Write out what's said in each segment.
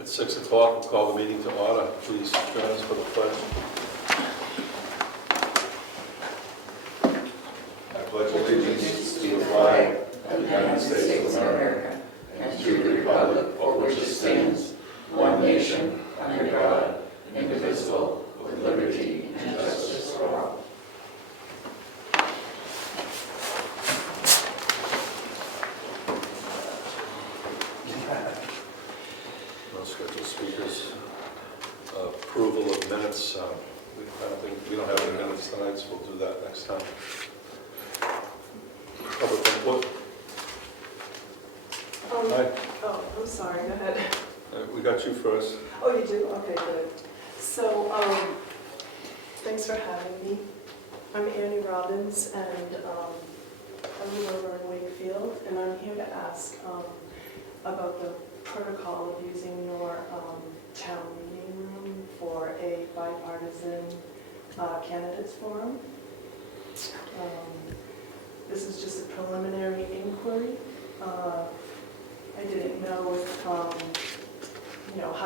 At 6 o'clock, we'll call the meeting to order. Please join us for the pledge. I pledge allegiance to the flag of the United States of America and to the republic for which it stands, one nation, under God, indivisible, with liberty and justice for all. No scheduled speakers. Approval of minutes. We don't have any minutes tonight, so we'll do that next time. Public input. Hi. Oh, I'm sorry, go ahead. We got you first. Oh, you do? Okay, good. So, thanks for having me. I'm Annie Robbins, and I live over in Wakefield, and I'm here to ask about the protocol of using your town meeting room for a bipartisan candidates forum. This is just a preliminary inquiry. I didn't know if, how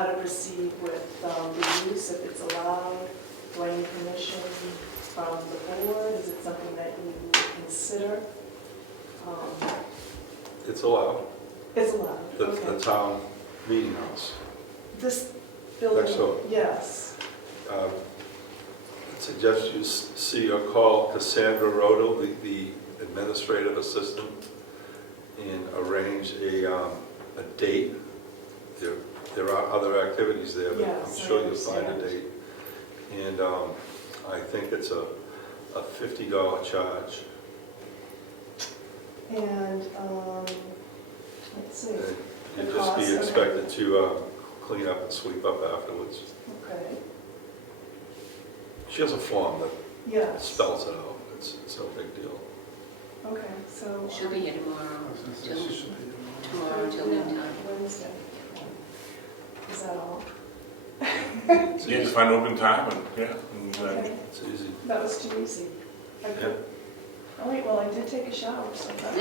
to proceed with the use, if it's allowed. Do I need permission from the board? Is it something that you would consider? It's allowed. It's allowed, The okay. town meeting house. This building, Next door. yes. I suggest you see or call Cassandra Rodo, the administrative assistant, and arrange a date. There are other activities there, but Yes, I'm sure I you'll find a understand. date. And I think it's a $50 charge. And, let's see, You'd The just cost, be okay. expected to clean up and sweep up afterwards. okay, She has a form that yes. spells it out. It's no big deal. Okay, so. She'll be here tomorrow, tomorrow till noontime. Wednesday. Is that all? Yeah, just find open time and, Okay, It's easy. that was too easy. I Yeah. could. Oh wait, well, I did take a shower, so that.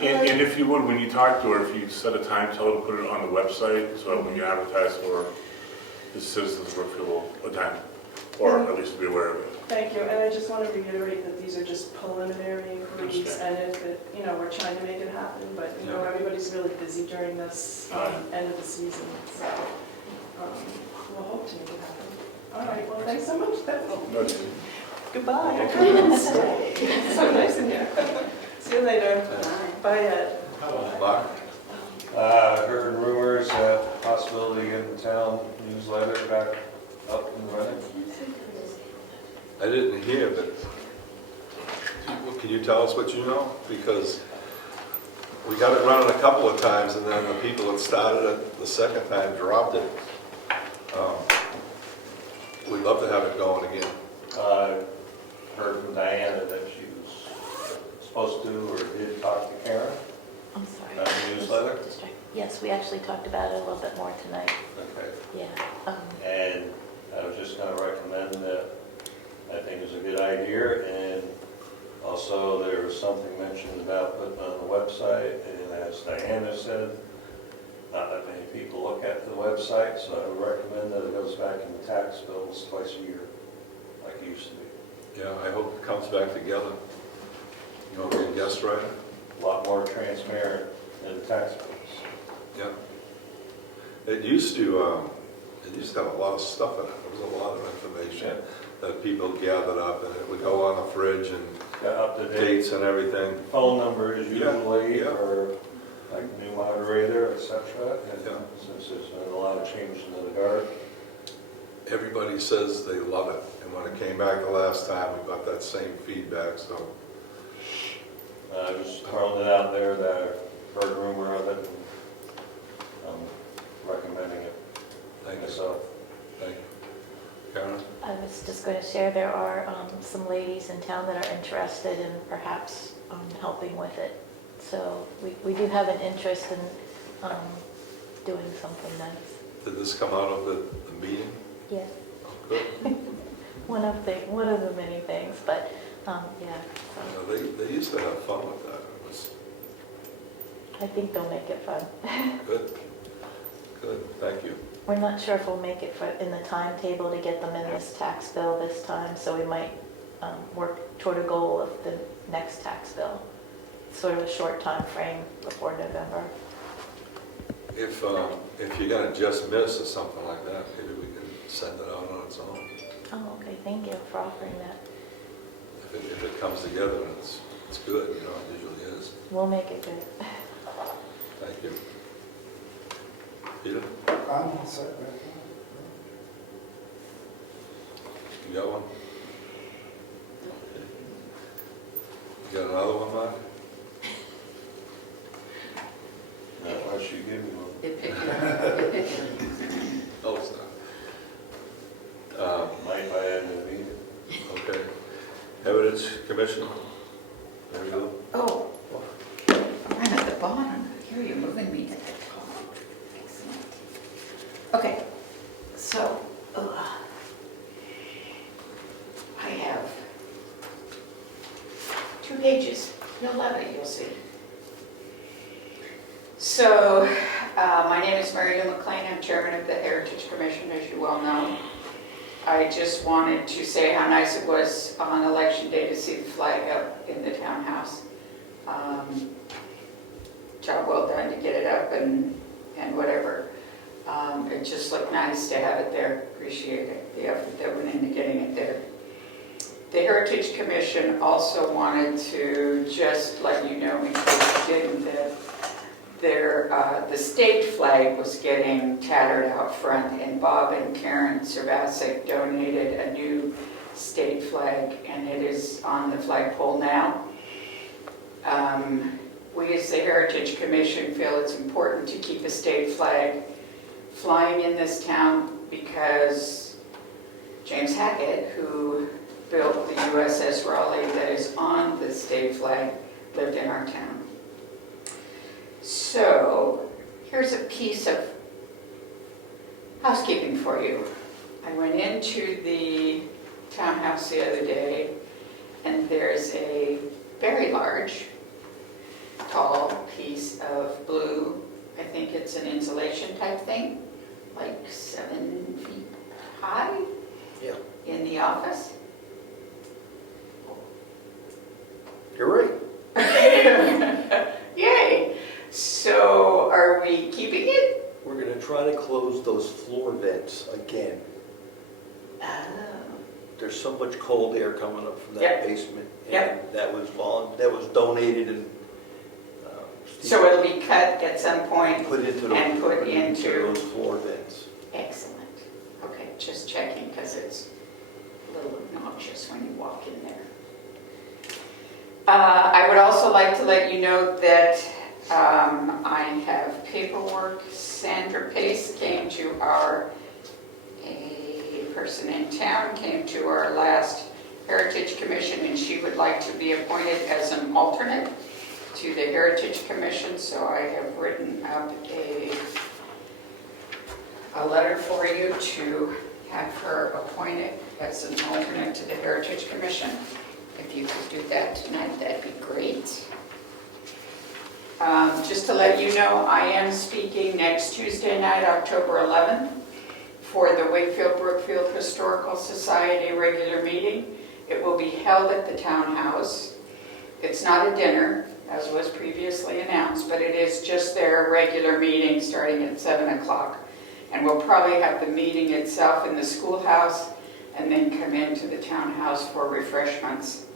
and if you would, when you talk to her, if you set a time, tell her to put it on the website, so that when you advertise for the citizens of Brookfield attend, or at least be aware of it. Thank you, and I just want to reiterate that these are just preliminary inquiries, Understand. and if it, we're trying to make it happen, but, Yeah. everybody's really busy during this Aye. end of the season, so we'll hope to make it happen. All right, well, thanks so much. But Goodbye. I couldn't stay. It's so nice in here. See you later. Bye, Ed. Mark? Heard rumors that possibility of getting the town newsletter back up and running. I didn't hear, but can you tell us what you know? Because we got it running a couple of times, and then the people that started it the second time dropped it. We'd love to have it going again. Heard from Diana that she was supposed to or did talk to Karen I'm sorry. about the newsletter. Yes, we actually talked about it a little bit more tonight. Okay. Yeah. And I was just going to recommend that I think it's a good idea. And also there was something mentioned about putting on the website. And as Diana said, not that many people look at the website, so I would recommend that it goes back in the tax bills twice a year, like it used to be. Yeah, I hope it comes back together. You want to be a guest writer? A lot more transparent in the tax bills. Yeah. It used to have a lot of stuff in it. There was a lot of information that people gathered up, and it would go on the fridge and Got up to date dates and everything. phone numbers usually, Yeah. or like new moderator, etc. And Yeah. since there's been a lot of change in the guard. Everybody says they love it, and when it came back the last time, we got that same feedback, so. I was throwing it out there that I heard rumor of it, and I'm recommending it Thank you. myself. Thank you. Karen? I was just going to share, there are some ladies in town that are interested in perhaps helping with it. So we do have an interest in doing something nice. Did this come out of the meeting? Yes. Oh, good. One of the many things, but yeah. So They used to have fun with that. It was I think they'll make it fun. good. We're not sure if we'll make it in the timetable to get them in this tax bill this time, so we might work toward a goal of the next tax bill. Sort of a short time frame before November. If you're gonna just miss or something like that, maybe we can send it out on its own. Oh, okay, thank you for offering that. If it comes together and it's good, you know, it usually is. We'll make it good. Thank you. Peter, I'm all set right you got one? You got another one, Mark? Not unless you give me one. It picked it up. No, it's not. Might by end of the meeting. Okay. Evidence Commission? There we go. Oh, I'm at the bottom. Here, you're moving me to the top. Excellent. Okay, so, I have 2 pages. You'll love it, you'll see. So, my name is Mary Lou McLean. I'm chairman of the Heritage Commission, as you well know. I just wanted to say how nice it was on election day to see the flag up in the townhouse. Job well done to get it up and whatever. It just looked nice to have it there. Appreciate it, the effort that went into getting it there. The Heritage Commission also wanted to just let you know, in case you didn't, that the state flag was getting tattered out front, and Bob and Karen Servasic donated a new state flag, and it is on the flagpole now. We as the Heritage Commission feel it's important to keep a state flag flying in this town because James Hackett, who built the USS Raleigh that is on the state flag, lived in our town. So, here's a piece of housekeeping for you. I went into the townhouse the other day, and there's a very large, tall piece of blue, I think it's an insulation type thing, like 7 feet high. Yeah. In the office. You're right. Yay! So are we keeping it? We're gonna try to close those floor vents again. Oh. There's so much cold air coming up from that Yep. basement. Yep. And that was donated and Steve So it'll be cut at some point? put into and put into- those floor vents. Excellent. Okay, just checking because it's a little obnoxious when you walk in there. I would also like to let you know that I have paperwork. Sandra Pace came to a person in town came to our last Heritage Commission, and she would like to be appointed as an alternate to the Heritage Commission, so I have written up a letter for you to have her appointed as an alternate to the Heritage Commission. If you could do that tonight, that'd be great. Just to let you know, I am speaking next Tuesday night, October 11th, for the Wakefield Brookfield Historical Society regular meeting. It will be held at the townhouse. It's not a dinner, as was previously announced, but it is just their regular meeting starting at 7 o'clock. And we'll probably have the meeting itself in the schoolhouse and then come into the townhouse for refreshments.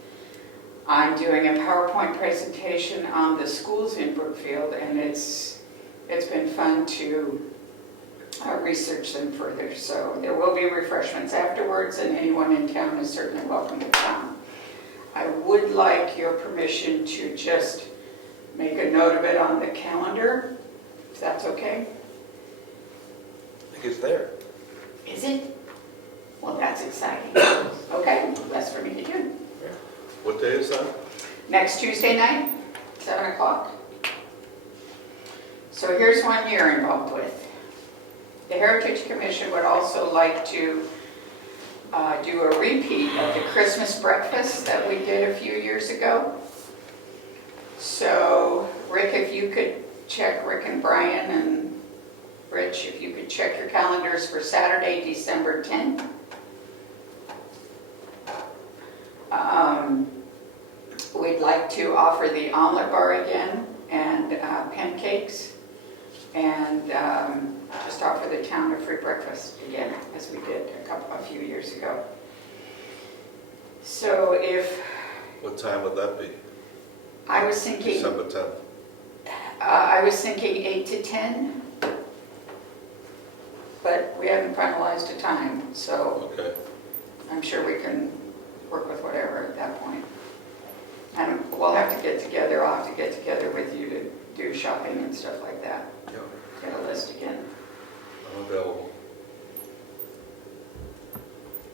I'm doing a PowerPoint presentation on the schools in Brookfield, and it's been fun to research them further. So there will be refreshments afterwards, and anyone in town is certainly welcome to come. I would like your permission to just make a note of it on the calendar, if that's okay. I think it's there. Is it? Well, that's exciting. Okay, that's for me to do. What day is that? Next Tuesday night, 7 o'clock. So here's one you're involved with. The Heritage Commission would also like to do a repeat of the Christmas breakfast that we did a few years ago. So Rick, if you could check, Rick and Brian and Rich, if you could to check your calendars for Saturday, December 10th. We'd like to offer the omelet bar again and pancakes, and just offer the town a free breakfast again, as we did a few years ago. So if What time would that be? I was thinking, December 10th. I was thinking 8 to 10, but we haven't finalized a time, so Okay. I'm sure we can work with whatever at that point. And we'll have to get together, I'll have to get together with you to do shopping and stuff like that. Yeah, Get a list again. I'm available.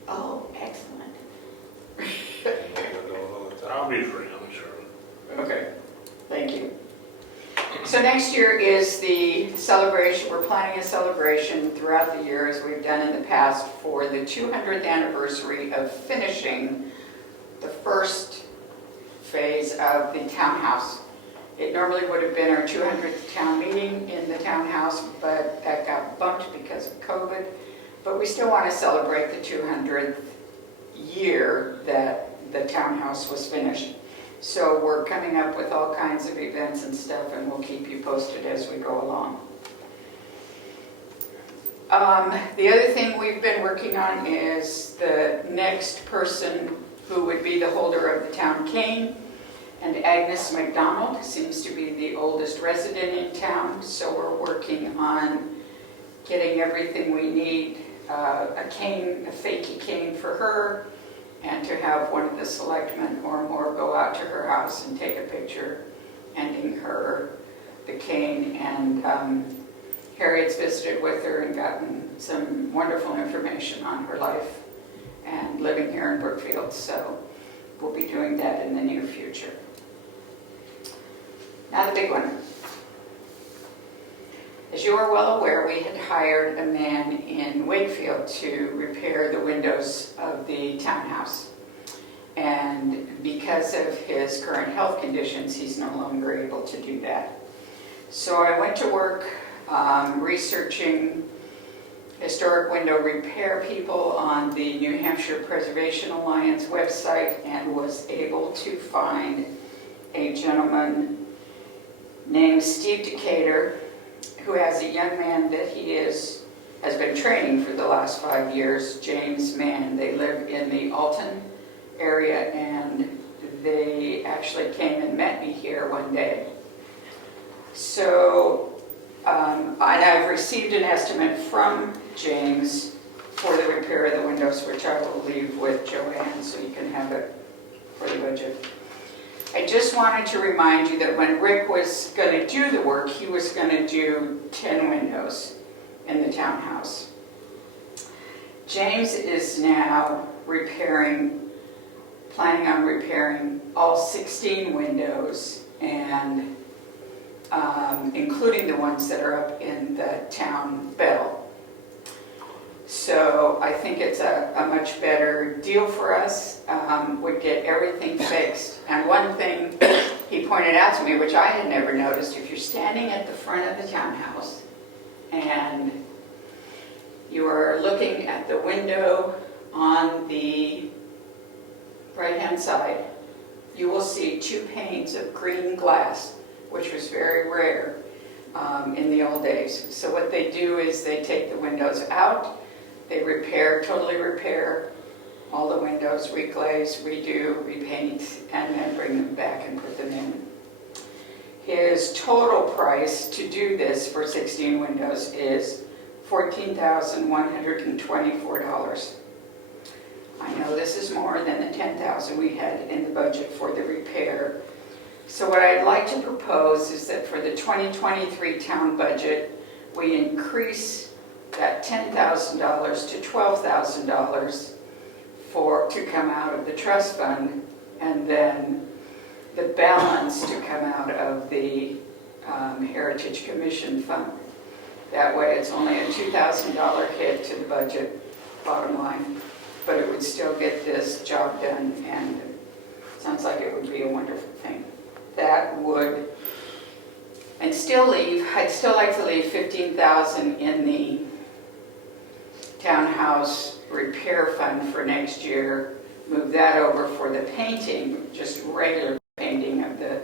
Oh, excellent. I'm going all the time. I'll be free, I'm sure. Okay, thank you. So next year is the celebration, we're planning a celebration throughout the year, as we've done in the past, for the 200th anniversary of finishing the first phase of the townhouse. It normally would have been our 200th town meeting in the townhouse, but that got bumped because of COVID. But we still want to celebrate the 200th year that the townhouse was finished. So we're coming up with all kinds of events and stuff, and we'll keep you posted as we go along. The other thing we've been working on is the next person who would be the holder of the town cane. And Agnes McDonald seems to be the oldest resident in town, so we're working on getting everything we need, a cane, a fakey cane for her, and to have one of the selectmen or more go out to her house and take a picture handing her the cane. And Harriet's visited with her and gotten some wonderful information on her life and living here in Brookfield, so we'll be doing that in the near future. Now the big one. As you are well aware, we had hired a man in Wakefield to repair the windows of the townhouse. And because of his current health conditions, he's no longer able to do that. So I went to work researching historic window repair people on the New Hampshire Preservation Alliance website, and was able to find a gentleman named Steve Decatur, who has a young man that he has been training for the last 5 years, James Mann. They live in the Alton area, and they actually came and met me here one day. So and I've received an estimate from James for the repair of the windows, which I will leave with Joanne so you can have it for the budget. I just wanted to remind you that when Rick was going to do the work, he was going to do 10 windows in the townhouse. James is now planning on repairing all 16 windows, and including the ones that are up in the town bell. So I think it's a much better deal for us, would get everything fixed. And one thing he pointed out to me, which I had never noticed, if you're standing at the front of the townhouse and you are looking at the window on the right-hand side, you will see 2 panes of green glass, which was very rare in the old days. So what they do is they take the windows out, they totally repair all the windows, reglaze, redo, repaint, and then bring them back and put them in. His total price to do this for 16 windows is $14,124. I know this is more than the $10,000 we had in the budget for the repair. So what I'd like to propose is that for the 2023 town budget, we increase that $10,000 to $12,000 to come out of the trust fund, and then the balance to come out of the Heritage Commission fund. That way it's only a $2,000 hit to the budget, bottom line, but it would still get this job done, and it sounds like it would be a wonderful thing. That would, and I'd still like to leave $15,000 in the townhouse repair fund for next year, move that over for the painting, just regular painting of the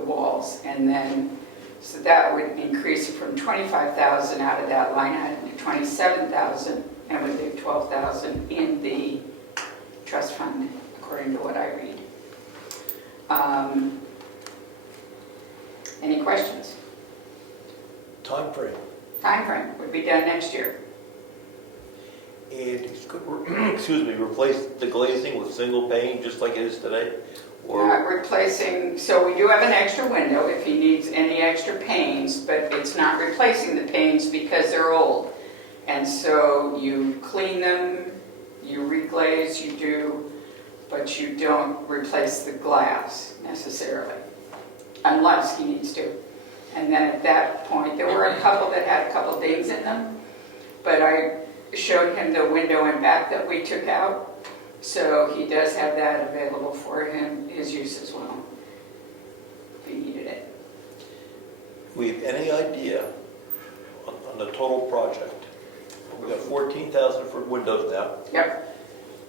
walls. And then, so that would increase it from 25,000 out of that line item to 27,000, and would leave 12,000 in the trust fund, according to what I read. Any questions? Time frame. Time frame would be done next year. And it's good, excuse me, replace the glazing with single pane, just like it is today? Or Not replacing, so we do have an extra window if he needs any extra panes, but it's not replacing the panes because they're old. And so you clean them, you reglaze, you do, but you don't replace the glass necessarily, unless he needs to. And then at that point, there were a couple that had a couple dings in them, but I showed him the window and back that we took out, so he does have that available for him, his use as well, if he needed it. we have any idea on the total project? We got 14,000 for windows now. Yep,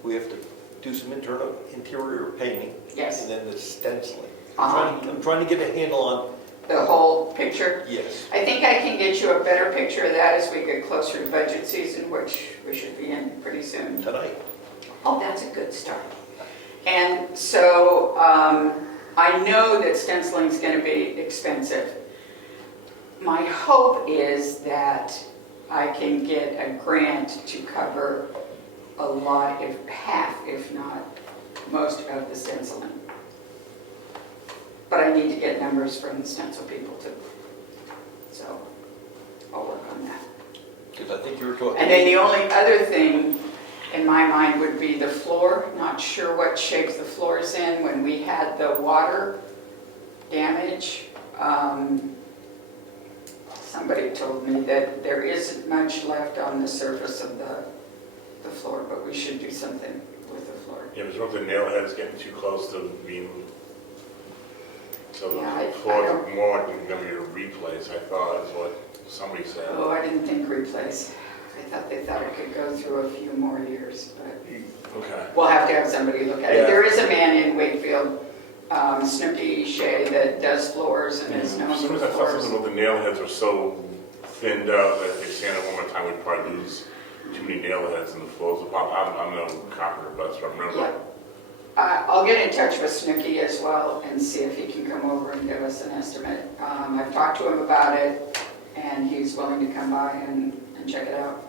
We have to do some interior painting. yes. And then the stenciling. Uh-huh. I'm trying to get a handle on, The whole picture. yes. I think I can get you a better picture of that as we get closer to budget season, which we should be in pretty soon. Tonight. Oh, that's a good start. And so I know that stenciling is going to be expensive. My hope is that I can get a grant to cover a lot, if half, if not most of the stenciling. But I need to get numbers from the stencil people too. So I'll work on that. Because I think you were talking. And then the only other thing in my mind would be the floor. Not sure what shape the floor is in. When we had the water damage, somebody told me that there isn't much left on the surface of the floor, but we should do something with the floor. Yeah, but don't the nail heads getting too close to being, so Yeah, the floor is more like going to be a replace, I thought, is what somebody said. Oh, I didn't think replace. I thought they thought it could go through a few more years, but Okay. we'll have to have somebody look at it. Yeah. There is a man in Wakefield, Snooky Shea, that does floors and is known for Sometimes I thought floors. something about the nail heads are so thinned out that if they sand it one more time, we'd probably lose too many nail heads in the floors. I'm no carpenter, but that's what I remember. Yeah. I'll get in touch with Snooky as well and see if he can come over and give us an estimate. I've talked to him about it, and he's willing to come by and check it out.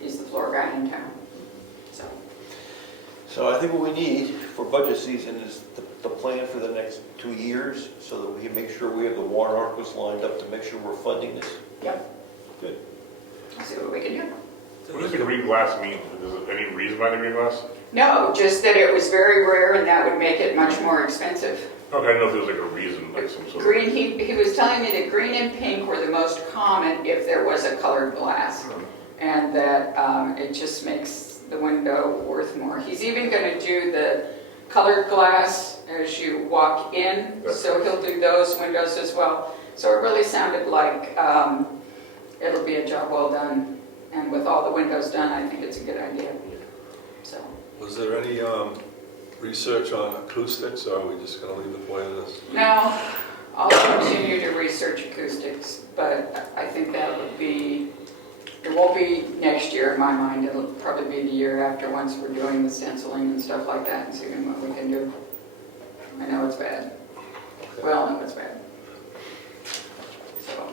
He's the floor guy in town, so. So I think what we need for budget season is the plan for the next 2 years, so that we can make sure we have the warrant articles lined up to make sure we're funding this. Yep. Good. See what we can do. What does the green glass mean? Is there any reason why the green glass? No, just that it was very rare and that would make it much more expensive. Okay, I didn't know if there was like a reason, like some sort of... Green, he was telling me that green and pink were the most common if there was a colored glass. And that it just makes the window worth more. He's even going to do the colored glass as you walk in, so he'll do those windows as well. So it really sounded like it'll be a job well done. And with all the windows done, I think it's a good idea. So. Was there any research on acoustics, or are we just going to leave it the way it is? No, I'll continue to research acoustics, but I think that would be, it won't be next year in my mind. It'll probably be the year after, once we're doing the stenciling and stuff like that and seeing what we can do. I know it's bad. We all know it's bad. So,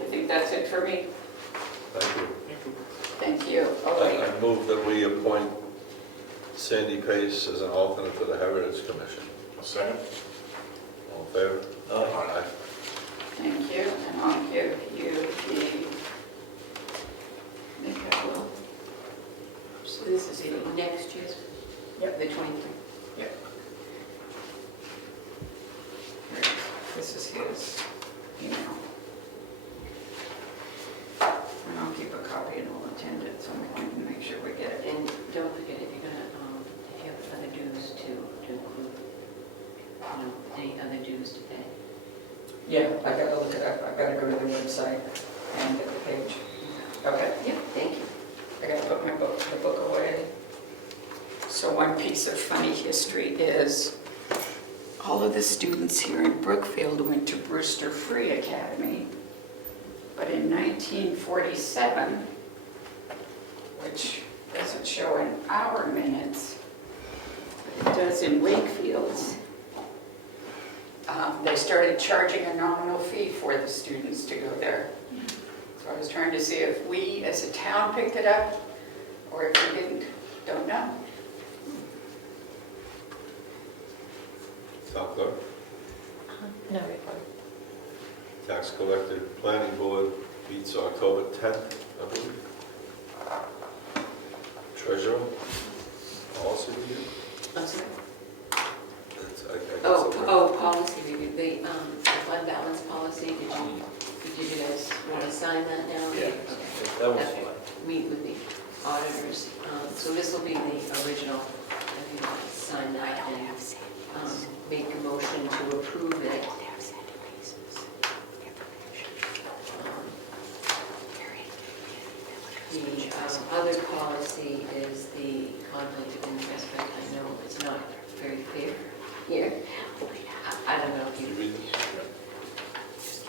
I think that's it for me. Thank you. Thank you. Oh, wait. I move that we appoint Sandy Pace as an alternate to the Heritage Commission. A second? All in favor? Aye. Thank you, and I'll give you the, So this is it next year? Yep. The 23rd? this is his email. And I'll keep a copy and we'll attend it at some point and make sure we get it. And don't forget, if you're gonna, if you have other dues to include, any other dues to pay. Yeah, I gotta look it up. I gotta go to the website and get the page. Okay. Yeah, thank you. I So one piece of funny history is all of the students here in Brookfield went to Brewster Free Academy. But in 1947, which doesn't show in our minutes, but it does in Wakefield's, they started charging a nominal fee for the students to go there. So I was trying to see if we as a town picked it up or if we didn't. Don't know. Town clerk, No report. tax collector, planning board meets October 10th, I believe. Treasurer, policy review. I'm sorry. I guess Oh, policy review, the fund balance policy, did you guys want to sign that now? Yeah. Okay. That was Okay. fun. Meet with the auditors, so this will be the original, if you want to sign that and make a motion to approve it. The other policy is the conflict of interest, but I know it's not very clear here. I don't know if You you, read this?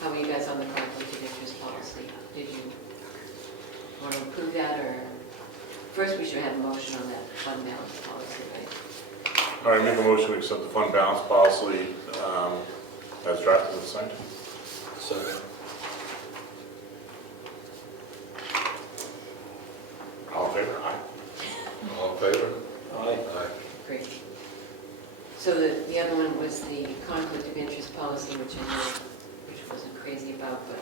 how are you guys on the conflict of interest policy? Did you want to approve that, or first we should have a motion on that fund balance policy, right? All right, make a motion to accept the fund balance policy as drafted and signed. Second. All in favor? Aye. All in favor? Aye. Aye. Great. So the other one was the conflict of interest policy, which I know, which wasn't crazy about, but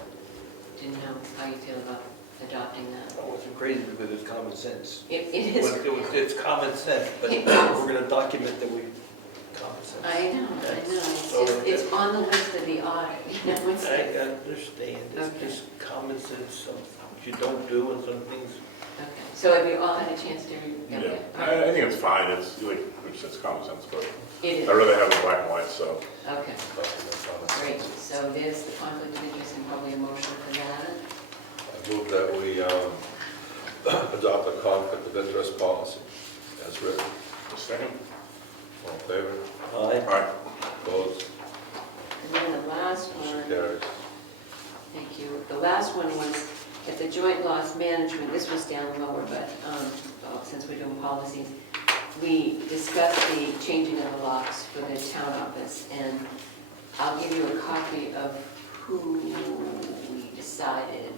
didn't know how you feel about adopting that. I wasn't crazy because it's common sense. It is, It's common sense, but we're gonna document that we, common sense. I know, So it's on the list of the audit, you know, it's like, I understand, it's Okay. just common sense, some things you don't do and some things. okay. So have you all had a chance to read? Yeah, Okay. I think it's fine, it's like, it's common sense, but It is, I'd rather have it black and white, so. okay, great. So there's the conflict of interest and probably a motion for that. I move that we adopt a conflict of interest policy as written. A second? All in favor? All right. Opposed? And then the last Motion one. carries. Thank you. The last one was at the joint loss management, this was down lower, but since we're doing policies, we discussed the changing of the locks for the town office, and I'll give you a copy of who we decided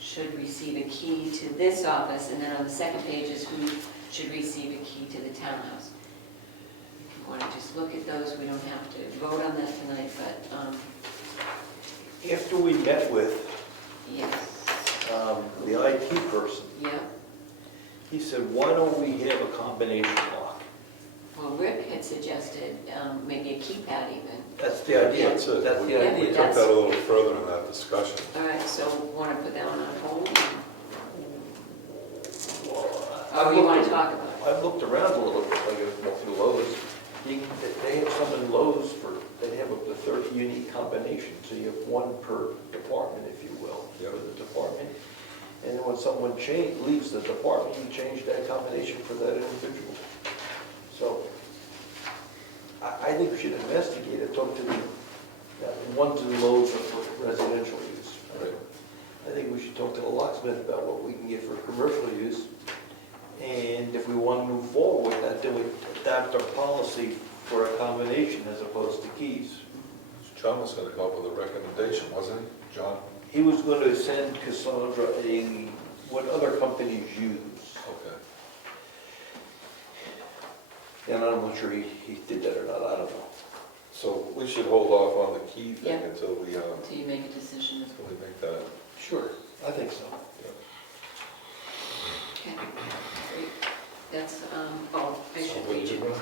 should receive a key to this office, and then on the second page is who should receive a key to the townhouse. If you want to just look at those, we don't have to vote on that tonight, but After we met with yes. the IT person, Yeah. he said, why don't we have a combination lock? Well, Rick had suggested maybe a keypad even. That's the idea. That's it. That's the We idea. took that a little further in that discussion. All right, so want to put that one on hold? I've Or you want looked- to talk about it? I've looked around a little bit, like I went through Lowe's. They have some in Lowe's they have up to 30 unique combinations, so you have one per department, if you will, Yep. for the department. And then when someone leaves the department, you change that combination for that individual. So I think we should investigate it, talk to the ones in Lowe's are for residential use. I think we should talk to the locksmith about what we can get for commercial use. And if we want to move forward with that, then we adapt our policy for a combination as opposed to keys. John was going to come up with a recommendation, wasn't he? John? He was going to send Cassandra what other companies use. Okay. And I'm not sure he did that or not, I don't know. So we should hold off on the key thing Yeah. until we Until you make a decision. make that. Sure, I think so. Okay, great. That's, I So should what read you you. doing?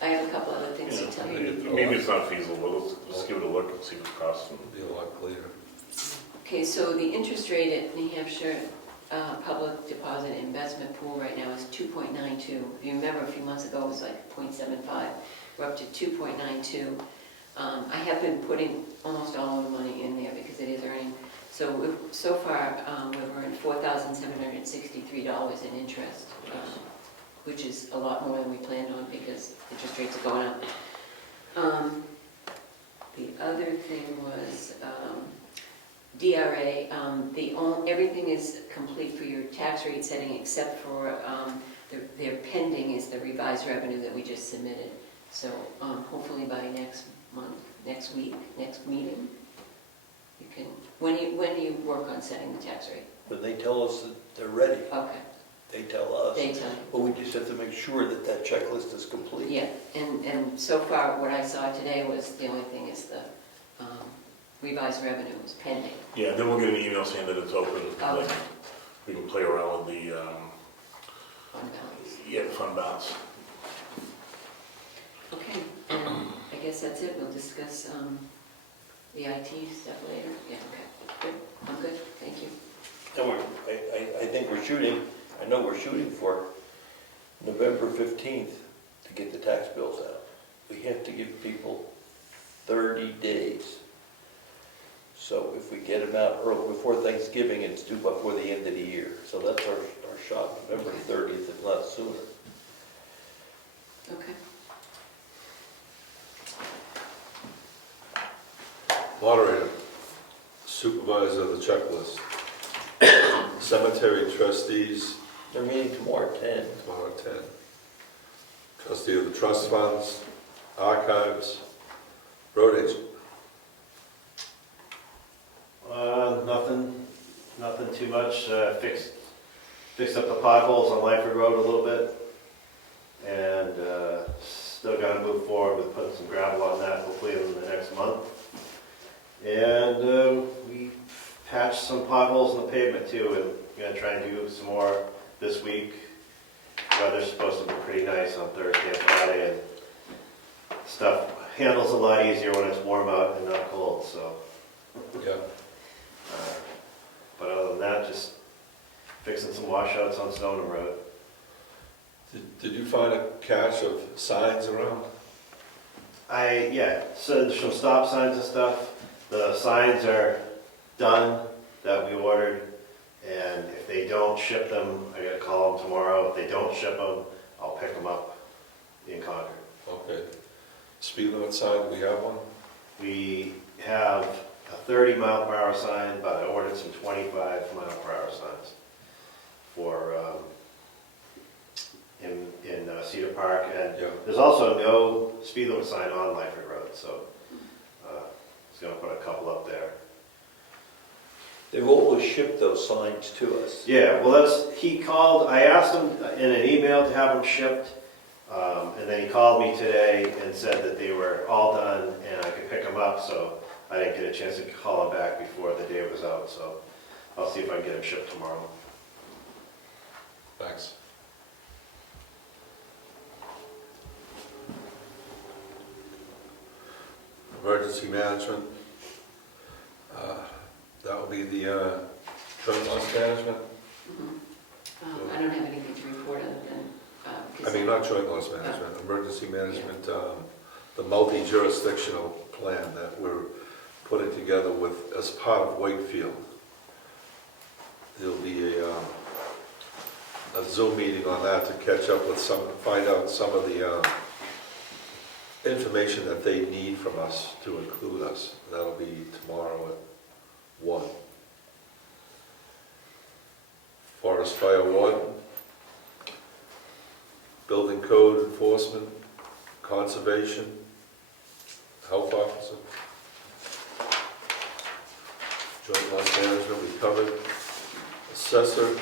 I have a couple other things to tell you. Maybe it's not feasible, but let's just give it a look and see what it costs. Be a lot clearer. Okay, so the interest rate at New Hampshire Public Deposit Investment Pool right now is 2.92. If you remember, a few months ago, it was like 0.75. We're up to 2.92. I have been putting almost all of the money in there because it is earning. So far, we've earned $4,763 in interest, which is a lot more than we planned on because interest rates are going up. The other thing was DRA. Everything is complete for your tax rate setting except for their pending is the revised revenue that we just submitted. So hopefully by next month, next week, next meeting, you can. When do you work on setting the tax rate? When they tell us that they're ready, Okay, they tell us. they tell you. But we just have to make sure that that checklist is complete. Yeah, and so far what I saw today was the only thing is the revised revenue is pending. Yeah, then we'll get an email saying that it's open. Oh, Like, we can play around with the, fund balance. the fund balance. Okay, and I guess that's it. We'll discuss the IT stuff later. Yeah, okay, good. I'm good, thank you. And I think I know we're shooting for November 15th to get the tax bills out. We have to give people 30 days. So if we get them out early, before Thanksgiving, it's due before the end of the year. So that's our shot, November 30th, if not sooner. Okay. Moderator, supervisor of the checklist, cemetery trustees, They're meeting tomorrow at 10. tomorrow at 10. Trustee of the trust funds, archives, road agent. Nothing too much. Fixed up the potholes on Lyford Road a little bit, and still got to move forward with putting some gravel on that, hopefully in the next month. And we patched some potholes in the pavement too, and gonna try and do some more this week. Weather's supposed to be pretty nice on Thursday and Friday, and stuff handles a lot easier when it's warm out and not cold. So. Yeah. But other than that, just fixing some washouts on Stoneham Road. Did you find a cache of signs around? So there's some stop signs and stuff. The signs are done that we ordered, and if they don't ship them, I gotta call them tomorrow. If they don't ship them, I'll pick them up in Concord. Okay. Speed limit sign, do we have one? We have a 30-mile-per-hour sign, but I ordered some 25-mile-per-hour signs for in Cedar Park, and Yeah. there's also no speed limit sign on Lyford Road, so he's gonna put a couple up there. They've always shipped those signs to us. Yeah, well, he called, I asked him in an email to have them shipped, and then he called me today and said that they were all done and I could pick them up, so I didn't get a chance to call him back before the day was out, so I'll see if I can get them shipped tomorrow. Thanks. Emergency management. That will be the joint loss management. I don't have anything to report other than. I mean, not joint loss management, emergency management, the multi-jurisdictional plan that we're putting together with, as part of Wakefield. There'll be a Zoom meeting on that to catch up with find out some of the information that they need from us to include us. That'll be tomorrow at 1. Forest fire warden, building code enforcement, conservation, health officer, joint loss management, we covered, assessor,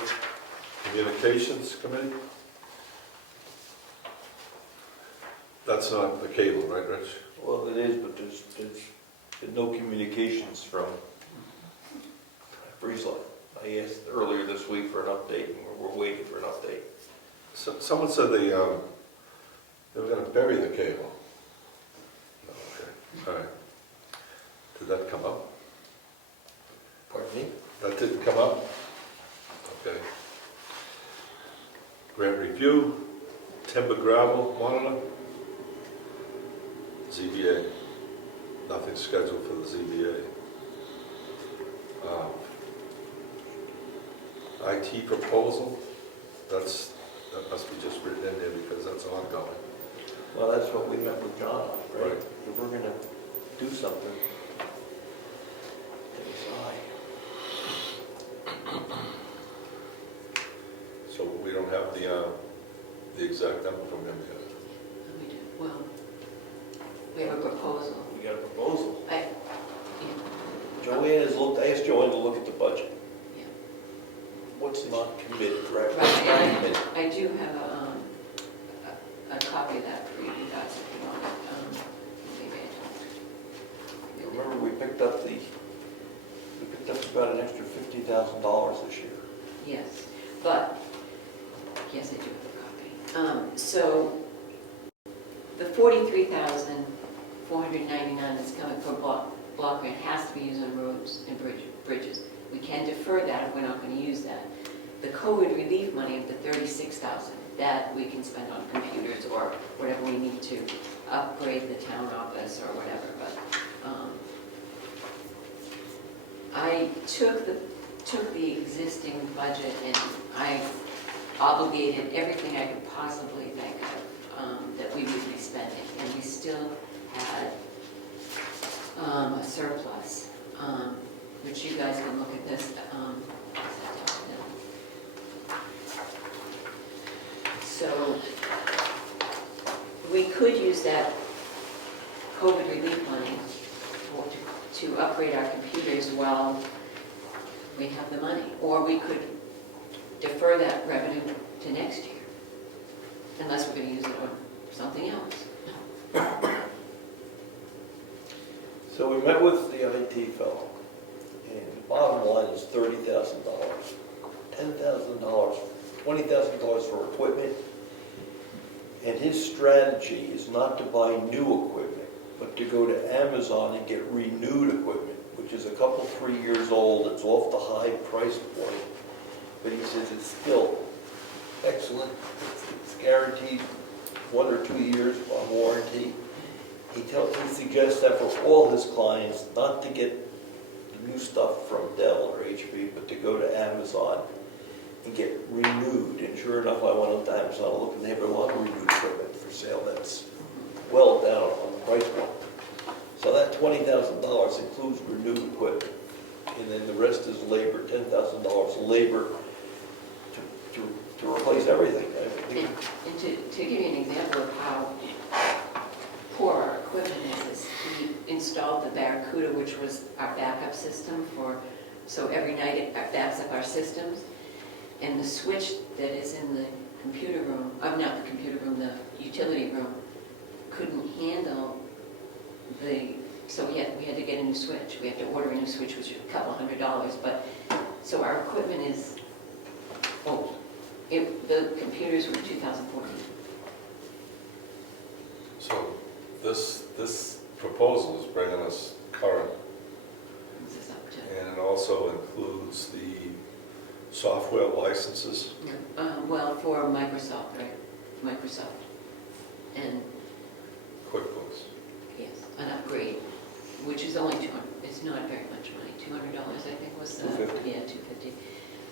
communications committee. That's not the cable, right, Rich? Well, it is, but there's been no communications from Breezeline. I asked earlier this week for an update, and we're waiting for an update. Someone said they were going to bury the cable. Okay, all right. Did that come up? Pardon me? That didn't come up? Okay. Grant review, timber gravel monitor, ZBA. Nothing scheduled for the ZBA. IT proposal, that must be just written in there because that's ongoing. Well, that's what we met with John on, right? Right. If we're gonna do something, decide. So we don't have the exact number from him yet. We do, well, we have a proposal. We got a proposal. Yeah. Joanne has looked, I asked Joanne to look at the budget. Yeah. What's not committed, right? Right, What's not and committed? I do have a copy of that for you guys if you want it. Maybe I don't. Remember, we picked up about an extra $50,000 this year. Yes, but, yes, I do have a copy. So, the $43,499 that's coming for block grant has to be used on roads and bridges. We can defer that if we're not going to use that. The COVID relief money of the $36,000, that we can spend on computers or whatever we need to upgrade the town office or whatever, but I took the existing budget and I obligated everything I could possibly think of that we would be spending, and we still had a surplus, which you guys can look at this. So we could use that COVID relief money to upgrade our computers while we have the money, or we could defer that revenue to next year, unless we're going to use it on something else. So we met with the IT fellow, and the bottom line is $30,000, $10,000, $20,000 for equipment, and his strategy is not to buy new equipment, but to go to Amazon and get renewed equipment, which is a couple, 3 years old. It's off the high price point, but he says it's still excellent. It's guaranteed 1 or 2 years on warranty. He suggests that for all his clients, not to get the new stuff from Dell or HP, but to go to Amazon and get renewed. And sure enough, I went on to Amazon to look, and they have a lot of renewed equipment for sale that's well down on the price point. So that $20,000 includes renewed equipment, and then the rest is labor, $10,000 labor to replace everything. And to give you an example of how poor our equipment is we installed the Barracuda, which was our backup system so every night it backs up our systems. And the switch that is in the computer room, not the computer room, the utility room, couldn't handle so we had to get a new switch. We had to order a new switch, which is a couple $100, but, so our equipment is old. The computers were 2014. So this proposal is bringing us current, This is up to, and it also includes the software licenses. well, for Microsoft, right? Microsoft. And QuickBooks. yes, an upgrade, which is only $200. It's not very much money. $200, I think, was the... $250. Yeah,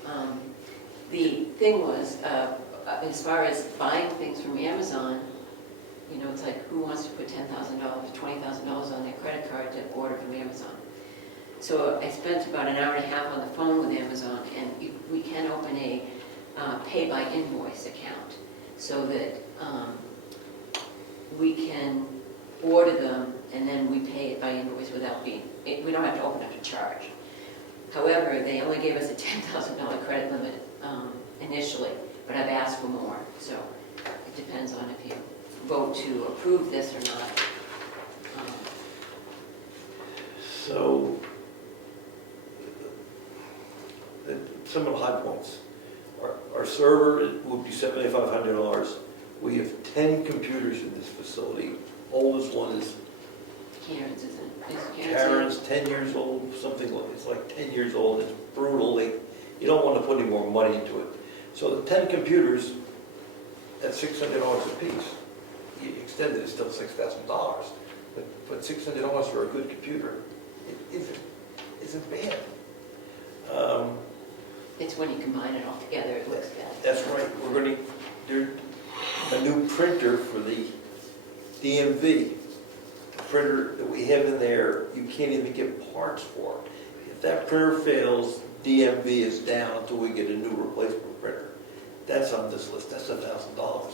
$250. The thing was, as far as buying things from Amazon, it's like, who wants to put $10,000, $20,000 on their credit card to order from Amazon? So I spent about an hour and a half on the phone with Amazon, and we can open a pay-by-invoice account so that we can order them and then we pay it by invoice without we don't have to open up a charge. However, they only gave us a $10,000 credit limit initially, but I've asked for more, so it depends on if you vote to approve this or not. So, some of the high points. Our server would be $7,500. We have 10 computers in this facility. Oldest one is Karen's, isn't it? Is Karen's 10 years old, something like, it's like 10 years old. It's brutal. You don't want to put any more money into it. So the 10 computers at $600 a piece. You extend it, it's still $6,000. But $600 for a good computer, it isn't bad. It's It's when you combine it all together, it looks bad. That's right, we're gonna, there's a new printer for the DMV. The printer that we have in there, you can't even get parts for. If that printer fails, DMV is down until we get a new replacement printer. That's on this list, that's $1,000.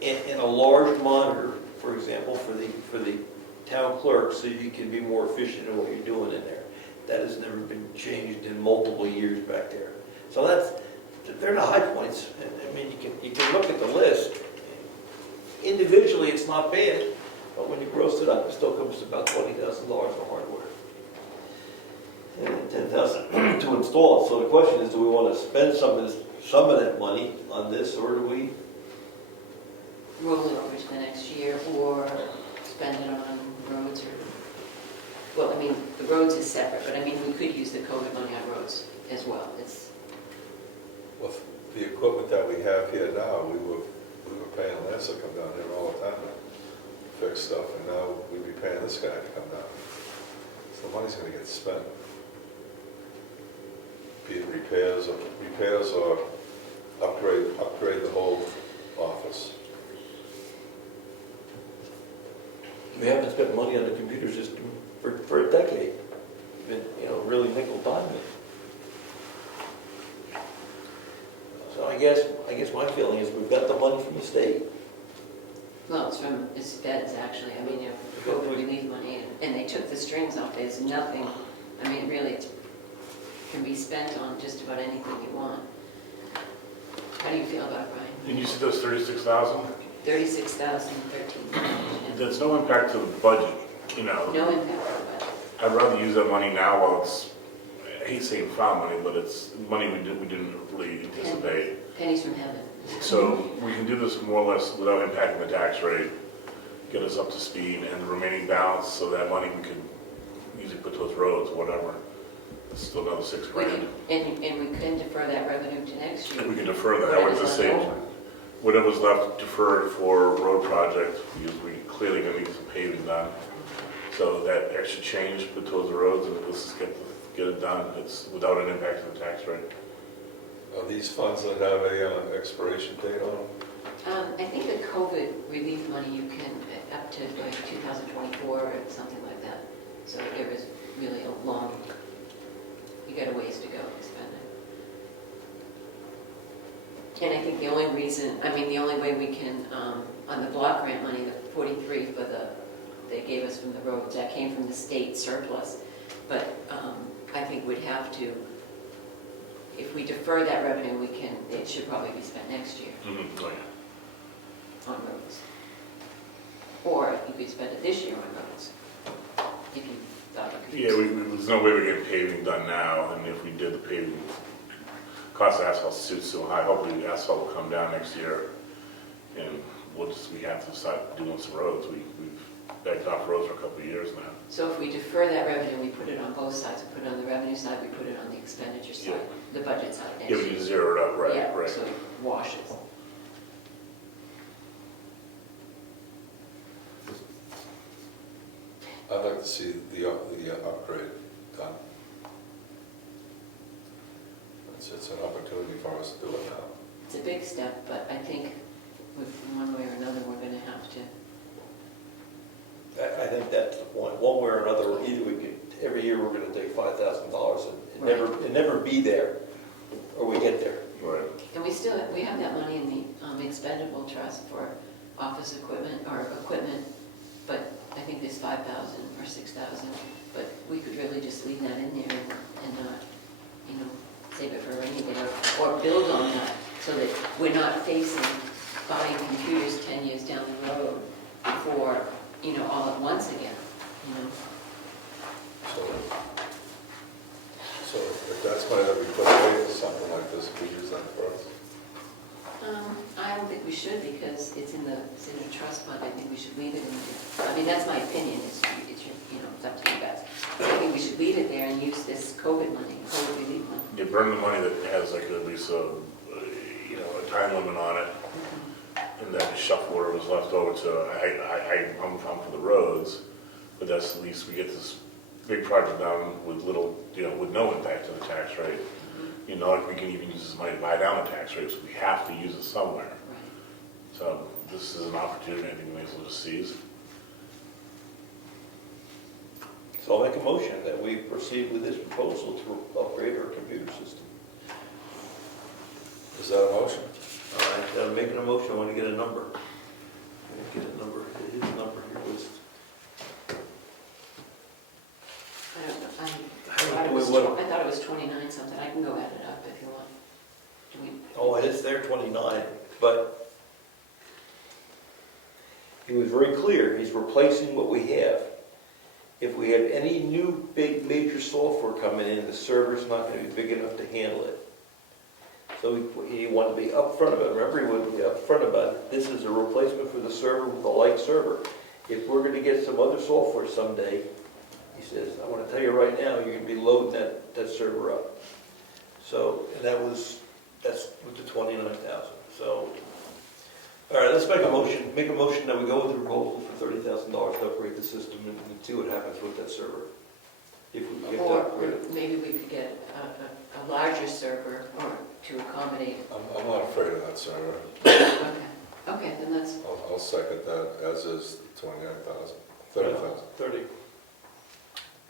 And a large monitor, for example, for the town clerk, so you can be more efficient in what you're doing in there. That has never been changed in multiple years back there. So they're the high points. And, I mean, you can look at the list. Individually, it's not bad, but when you gross it up, it still comes to about $20,000 for hardware. And $10,000 to install it. So the question is, do we want to spend some of that money on this, or do we? Roll it over to the next year, or spend it on roads, or, well, I mean, the roads is separate, but I mean, we could use the COVID money on roads as well. It's, Well, the equipment that we have here now, we were paying Lance to come down here all the time to fix stuff, and now we'd be paying this guy to come down. So the money's gonna get spent. Be it repairs or upgrade the whole office. We haven't spent money on the computer system for a decade. Been, really nickel diming. So I guess my feeling is we've got the money from the state. well, it's feds, actually. I mean, the COVID relief money, and they took the strings off. There's nothing, I mean, really, it can be spent on just about anything you want. How do you feel about it, Brian? And you said those 36,000? 36,000, 13,000. There's no impact to the budget, No impact on the budget. I'd rather use that money now while it's, I hate saying found money, but it's money we didn't really anticipate. Pennies from heaven. So we can do this more or less without impacting the tax rate, get us up to speed, and the remaining balance, so that money we could easily put towards roads, whatever. It's still another $6 grand. And we can defer that revenue to next year. And we can defer that, I would just say, Whatever's whatever's left deferred for road project, because we clearly gonna need some paving done. So that extra change put towards the roads, and let's just get it done. It's without an impact on the tax rate. Are these funds that have a expiration date on them? I think the COVID relief money you can, up to like 2024 or something like that. So there is really a long, you got a ways to go to spend it. And I think the only reason, the only way we can, on the block grant money, the 43 for they gave us from the roads, that came from the state surplus. But I think we'd have to, if we defer that revenue, it should probably be spent next year Oh, yeah. on roads. Or you could spend it this year on roads, if you thought you could. Yeah, there's no way we're getting paving done now, and if we did the paving, cost of asphalt is so high, hopefully the asphalt will come down next year, and we have to start doing some roads. We've backed off roads for a couple of years now. So if we defer that revenue, we put it on both sides. We put it on the revenue side, we put it on the expenditure side, the budget side next Yeah, year. we can zero it up, right, Yeah, right. so it washes. I'd like to see the upgrade done. It's an opportunity for us to do it now. It's a big step, but I think in one way or another, we're going to have to. I think that's the point. One way or another, either we could, every year we're gonna take $5,000 and never be there, or we get there. Right. And we have that money in the expendable trust for office equipment, but I think there's 5,000 or 6,000, but we could really just leave that in there and not, save it for a rainy day, or build on that, so that we're not facing buying computers 10 years down the road for, all at once again, So if that's money that we put away for something like this, we use that first. I don't think we should, because it's in the trust fund. I think we should leave it in there. That's my opinion. It's it's up to you guys. I think we should leave it there and use this COVID money, COVID relief money. You burn the money that has like at least a time limit on it, and then shuffle whatever was left over to, I'm for the roads, but that's at least we get this big project done with little, with no impact to the tax rate. Like we can even use this money to buy down the tax rate, so we have to use it somewhere. Right. So this is an opportunity I think we may as well just seize. So I'll make a motion that we proceed with this proposal to upgrade our computer system. Is that a motion? All right, I'm making a motion, I want to get a number. I want to get a number, his number here was, I don't know, I How thought do it was we want- I thought it was 29 something, I can go add it up if you want. Do we? oh, it's there 29, but he was very clear, he's replacing what we have. If we have any new big major software coming in, the server's not going to be big enough to handle it. So he wanted to be upfront about it. Remember, he would be upfront about it. This is a replacement for the server with a light server. If we're going to get some other software someday, he says, I want to tell you right now, you're going to be loading that server up. So, and that's with the 29,000. So, all right, let's make a motion that we go with the proposal for $30,000 to upgrade the system and see what happens with that server. If we can get that Or upgraded. maybe we could get a larger server or to accommodate. I'm not afraid of that, Sarah. Okay, then that's, I'll second that, as is 29,000, 30,000. 30.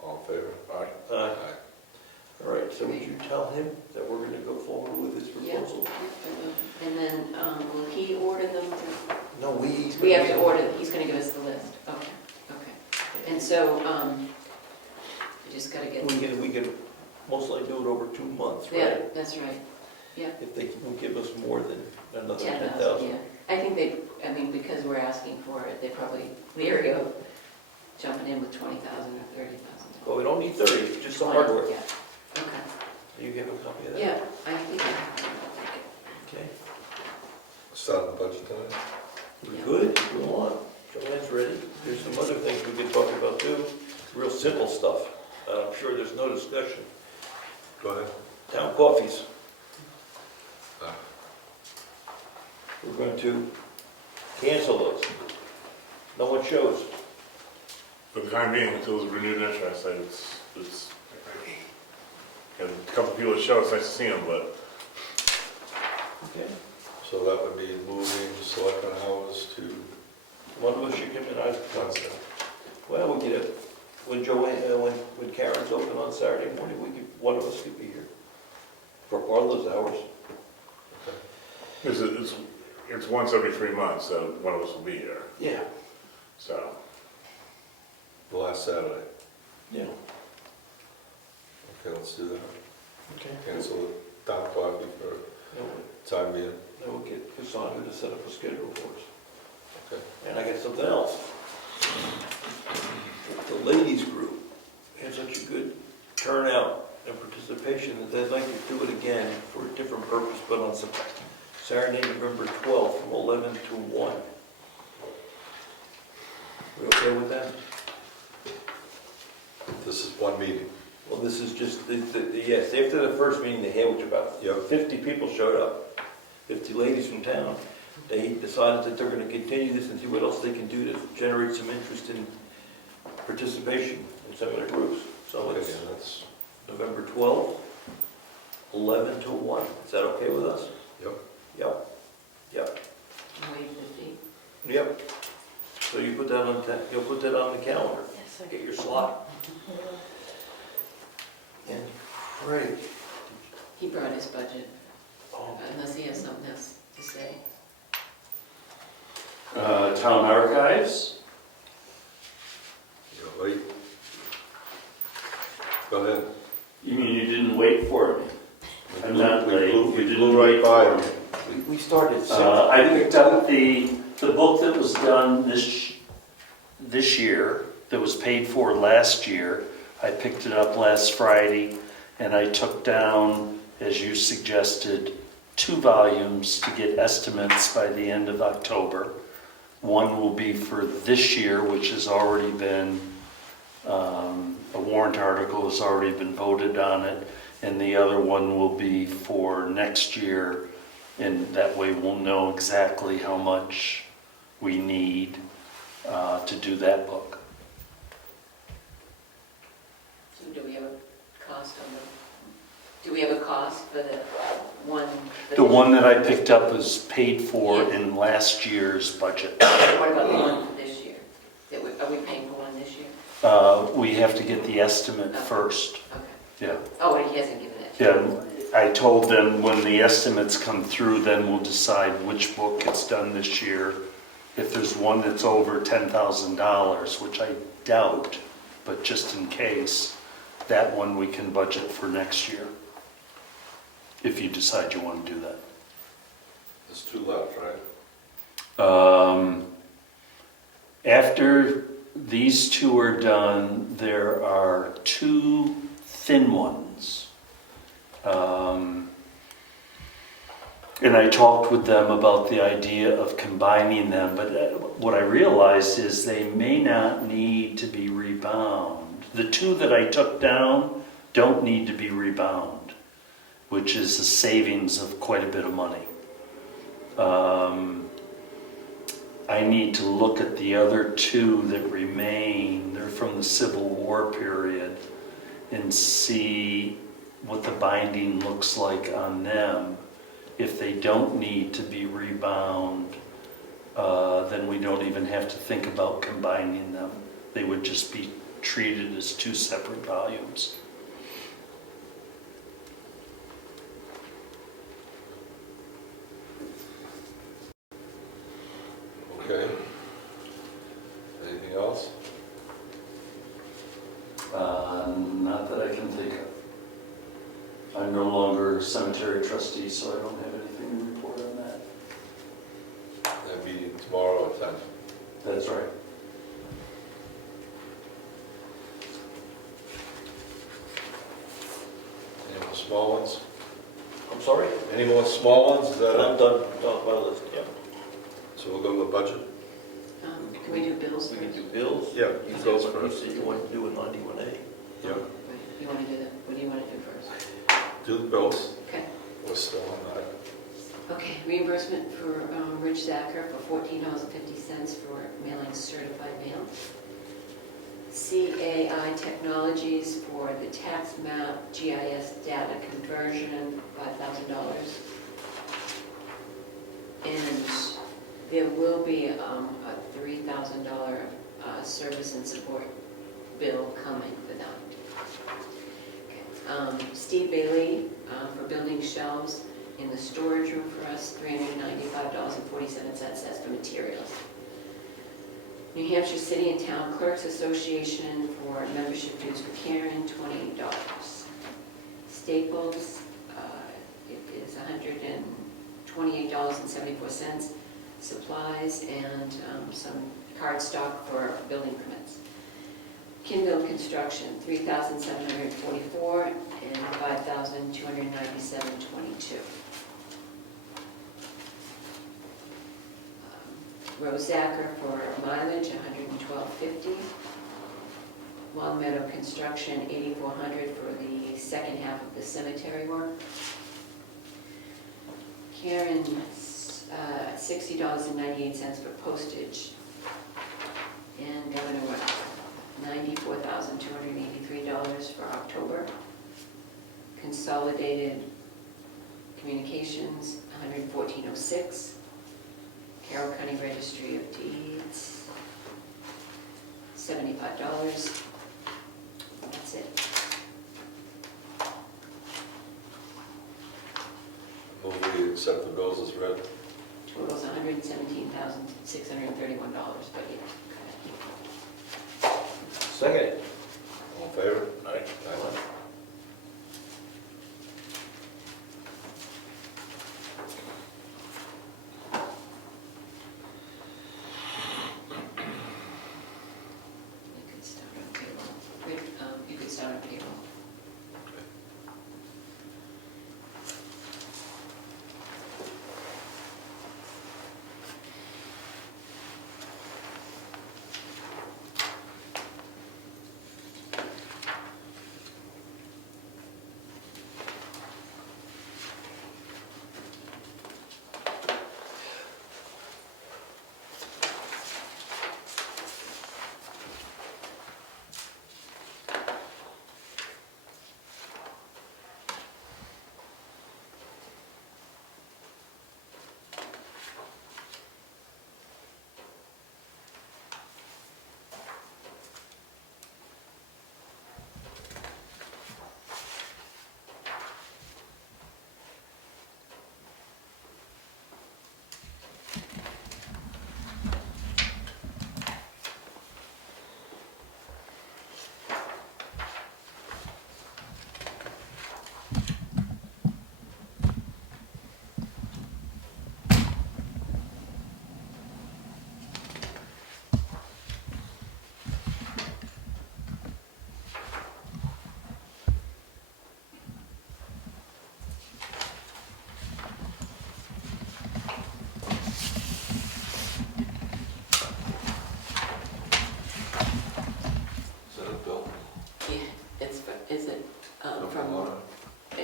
All in favor? Aye. Aye. All right, so would you tell him that we're going to go forward with this yeah. proposal? And then will he order them? No, we... We have to order, he's going to give us the list. Okay. And so, we just got to get. We can most likely do it over 2 months, Yeah, right? that's right. If they will give us more than another 10,000, 10,000. yeah. I think because we're asking for it, they probably leery of jumping in with 20,000 or 30,000. But we don't need 30, just the hardware. Yeah, okay. Do you have a copy of that? Yeah, I think I have Okay. Start the budget tonight? We're good, go on. Joanne's ready. There's some other things we could talk about too. Real simple stuff. I'm sure there's no discussion. Go ahead. Town coffees. Ah. We're going to cancel those. No one shows. For the time being, until there's renewed interest, it's and a couple people that show, it's nice to see them, but Okay. So that would be moving Selectmen hours to One of us should come in. Wednesday. Well, we get it. When Joanne, when Karen's open on Saturday morning, one of us could be here for part of those hours. it's once every 3 months, so one of us will be here. Yeah. So, The last Saturday. Yeah. Okay, let's do that. Okay. Cancel the town coffee for time being. Then we'll get Cassandra to set up a schedule for us. Okay. And I got something else. The ladies group had such a good turnout and participation that they'd like to do it again for a different purpose, but on Saturday, November 12th, from 11 to 1. We okay with that? This is one meeting. Well, this is just, yes, after the first meeting they had, which about 50 people showed up, 50 ladies from town, they decided that they're going to continue this and see what else they can do to generate some interest in participation in some of the groups. So it's That's, November 12th, 11 to 1. Is that okay with us? yep. Yep. Yep. waive the fee. Yep. So you put that on, you'll put that on the calendar. Yes, sir. Get your slot. And Craig. He brought his budget, Oh, unless he has something else to say. Town archives, You're late. Go ahead. you mean you didn't wait for me? I'm not late. You We didn't blew right wait by for you. me. we started 6. I picked up the book that was done this year, that was paid for last year. I picked it up last Friday, and I took down, as you suggested, 2 volumes to get estimates by the end of October. One will be for this year, which has already been, a warrant article has already been voted on it, and the other one will be for next year, and that way we'll know exactly how much we need to do that book. cost on do we have a cost for the one? The one that I picked up was paid for in last year's budget. What about the one for this year? Are we paying for one this year? We have to get the estimate first. Okay. Yeah. Oh, and he hasn't given it to you? Yeah, I told them when the estimates come through, then we'll decide which book gets done this year. If there's one that's over $10,000, which I doubt, but just in case, that one we can budget for next year. If you decide you want to do that. There's 2 left, right? After these 2 are done, there are 2 thin ones. And I talked with them about the idea of combining them, but what I realized is they may not need to be rebound. The 2 that I took down don't need to be rebound, which is a savings of quite a bit of money. I need to look at the other 2 that remain, they're from the Civil War period, and see what the binding looks like on them. If they don't need to be rebound, then we don't even have to think about combining them. They would just be treated as 2 separate volumes. Okay. Anything else? Not that I can think of. I'm no longer cemetery trustee, so I don't have anything to report on that. That meeting tomorrow at 10. That's right. Any more small ones? I'm sorry? Any more small ones? Is that I'm it? done my list, yeah. So we'll go to the budget? Can we do bills We first? can do bills. Yeah, You bills said- first. You said you wanted to do a 91A. Yeah. Right. You want to do that? What do you want to do first? Do the bills. Okay. We're still on that. Okay, reimbursement for Rich Zacher for $14.50 for mailing certified mail. CAI Technologies for the tax map GIS data conversion, $5,000. And there will be a $3,000 service and support bill coming for them. Okay. Steve Bailey for building shelves in the storage room for us, $395.47, that's for materials. New Hampshire City and Town Clerks Association for membership dues for Karen, $28. Staples, it is $128.74. Supplies and some card stock for building permits. Kindle Construction, $3,744 and $5,297.22. Rose Zacher for mileage, $112.50. Long Meadow Construction, $8,400 for the second half of the cemetery work. Karen, $60.98 for postage. And Governor, $94,283 for October. Consolidated Communications, $114.06. Carroll County Registry of Deeds, $75. That's it. Move we accept the bills as read. Totals $117,631, but yeah. Second. All in favor? Aye. You could start on payroll. You could start on payroll.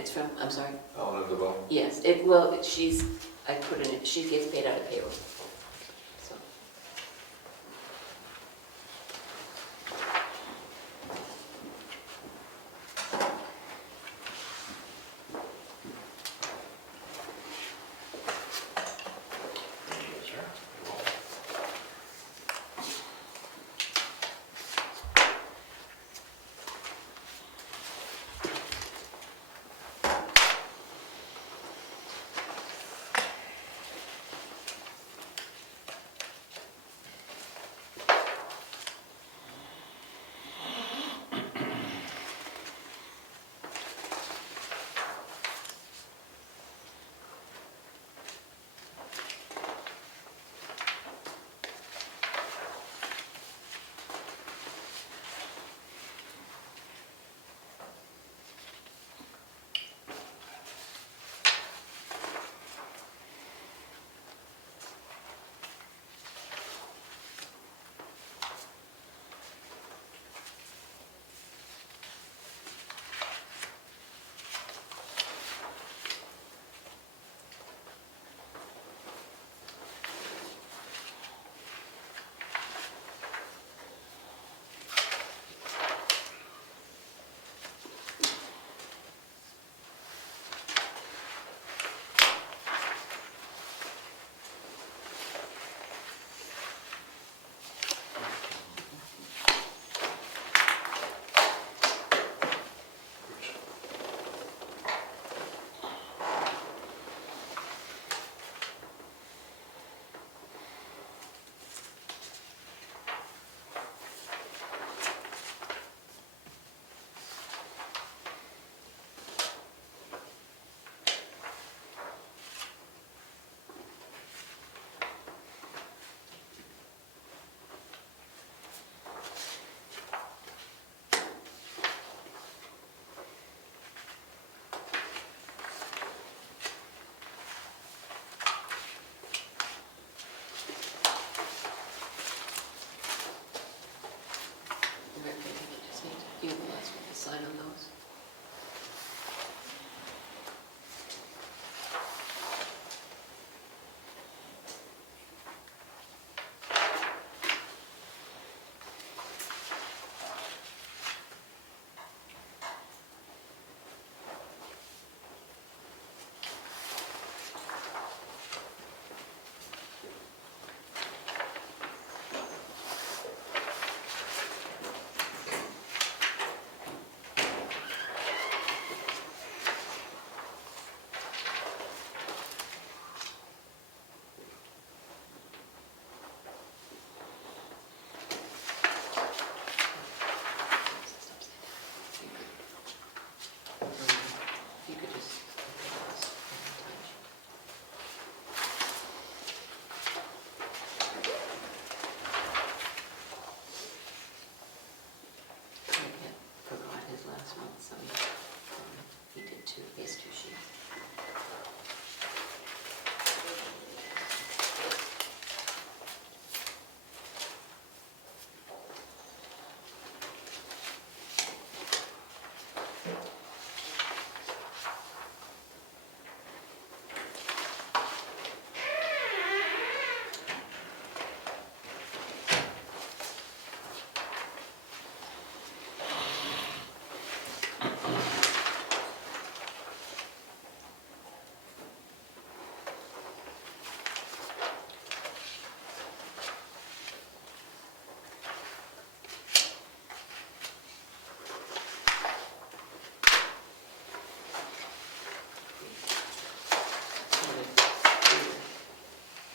It's from, I'm sorry, Eleanor DeVoe. yes, I put in it, she gets paid out of payroll. So, just need you the last one to sign on those. You could just. I forgot his last one, so he did two, he has two sheets.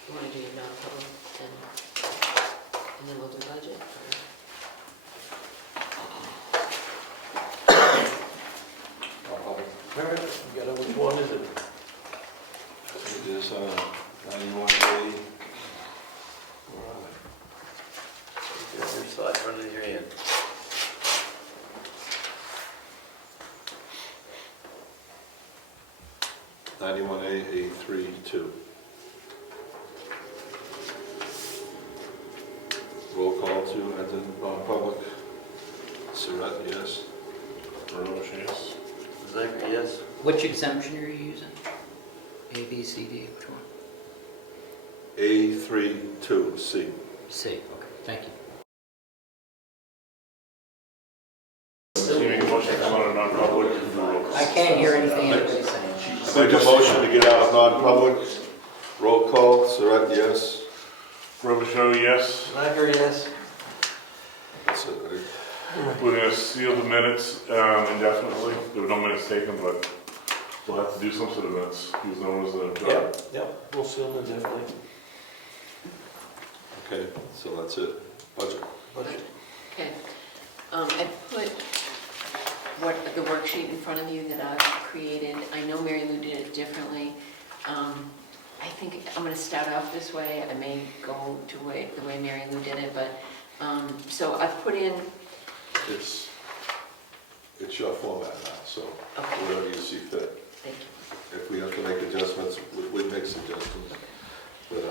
You want to do your non-public and then we'll do budget? All right, you got which one is it? It is 91A. Where are they? On your side, run in your hand. A32. Roll call to enter non-public. Surratt, yes. Rose, yes. Zachary, yes. Which exemption are you using? A, B, C, D, which one? A32C. C, okay, thank you. So you make a motion to come out of non-public? I can't hear anything anybody's saying. Make a motion to get out of non-public. Roll call, Surratt, yes. Robichaud, yes. Zachary, yes. That's it, right? We're gonna seal the minutes indefinitely. There were no minutes taken, but we'll have to do some sort of minutes, because no one's Yep, yep, we'll seal them definitely. Okay, so that's it. Budget. Budget. Okay. I put the worksheet in front of you that I've created. I know Mary Lou did it differently. I think I'm going to start off this way. I may go to the way Mary Lou did it, but, so I've put in, It's your format now, so okay, whatever you see fit. thank you. If we have to make adjustments, we make suggestions, but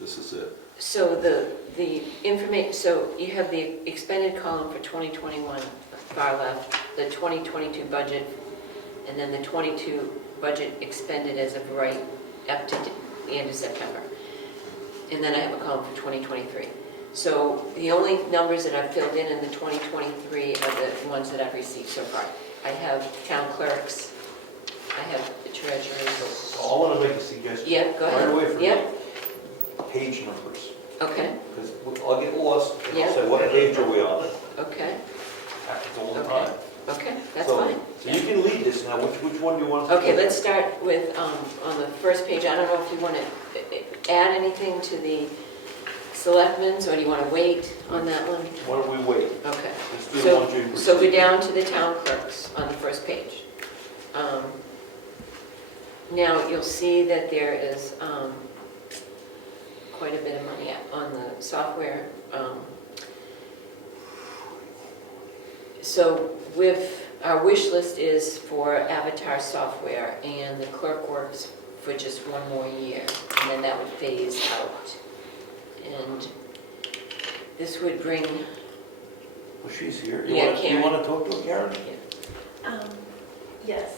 this is it. So the information, so you have the expended column for 2021, far left, the 2022 budget, and then the 22 budget expended as of right up to the end of September. And then I have a column for 2023. So the only numbers that I've filled in the 2023 are the ones that I've received so far. I have town clerks, I have the treasurers. So I want to make a suggestion. Yeah, go ahead. Right away from Yeah, page numbers, okay, because I'll get lost and I'll Yeah. say, what page are we on? okay, Happens all the Okay. time. okay, that's So- fine. So you can lead this now, which one do you want? to Okay, do? let's start with, on the first page, I don't know if you want to add anything to the Selectmen's, or do you want to wait on that one? Why don't we wait? Okay. Let's do the ones you. So we're down to the town clerks on the first page. Now, you'll see that there is quite a bit of money on the software. So with, our wish list is for Avatar software, and the clerk works for just one more year, and then that would phase out. And this would bring, Well, she's here. Yeah, You Karen. want to talk to her, Karen? Yes,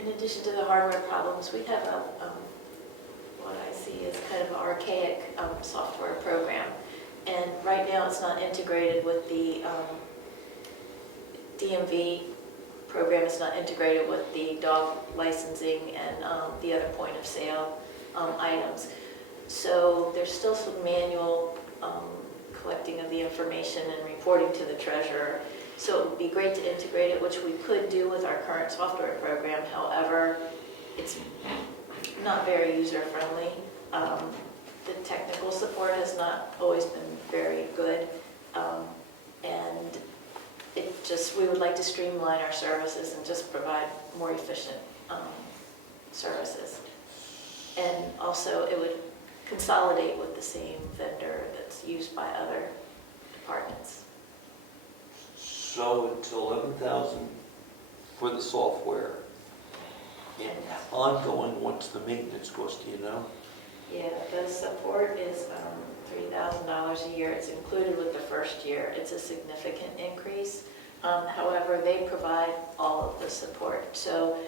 in addition to the hardware problems, we have what I see as kind of an archaic software program. And right now, it's not integrated with the DMV program. It's not integrated with the dog licensing and the other point of sale items. So there's still some manual collecting of the information and reporting to the treasurer. So it would be great to integrate it, which we could do with our current software program. However, it's not very user-friendly. The technical support has not always been very good. And we would like to streamline our services and just provide more efficient services. And also, it would consolidate with the same vendor that's used by other departments. So it's 11,000 for the software. And ongoing, what's the maintenance cost, do you know? Yeah, the support is $3,000 a year. It's included with the first year. It's a significant increase. However, they provide all of the support. So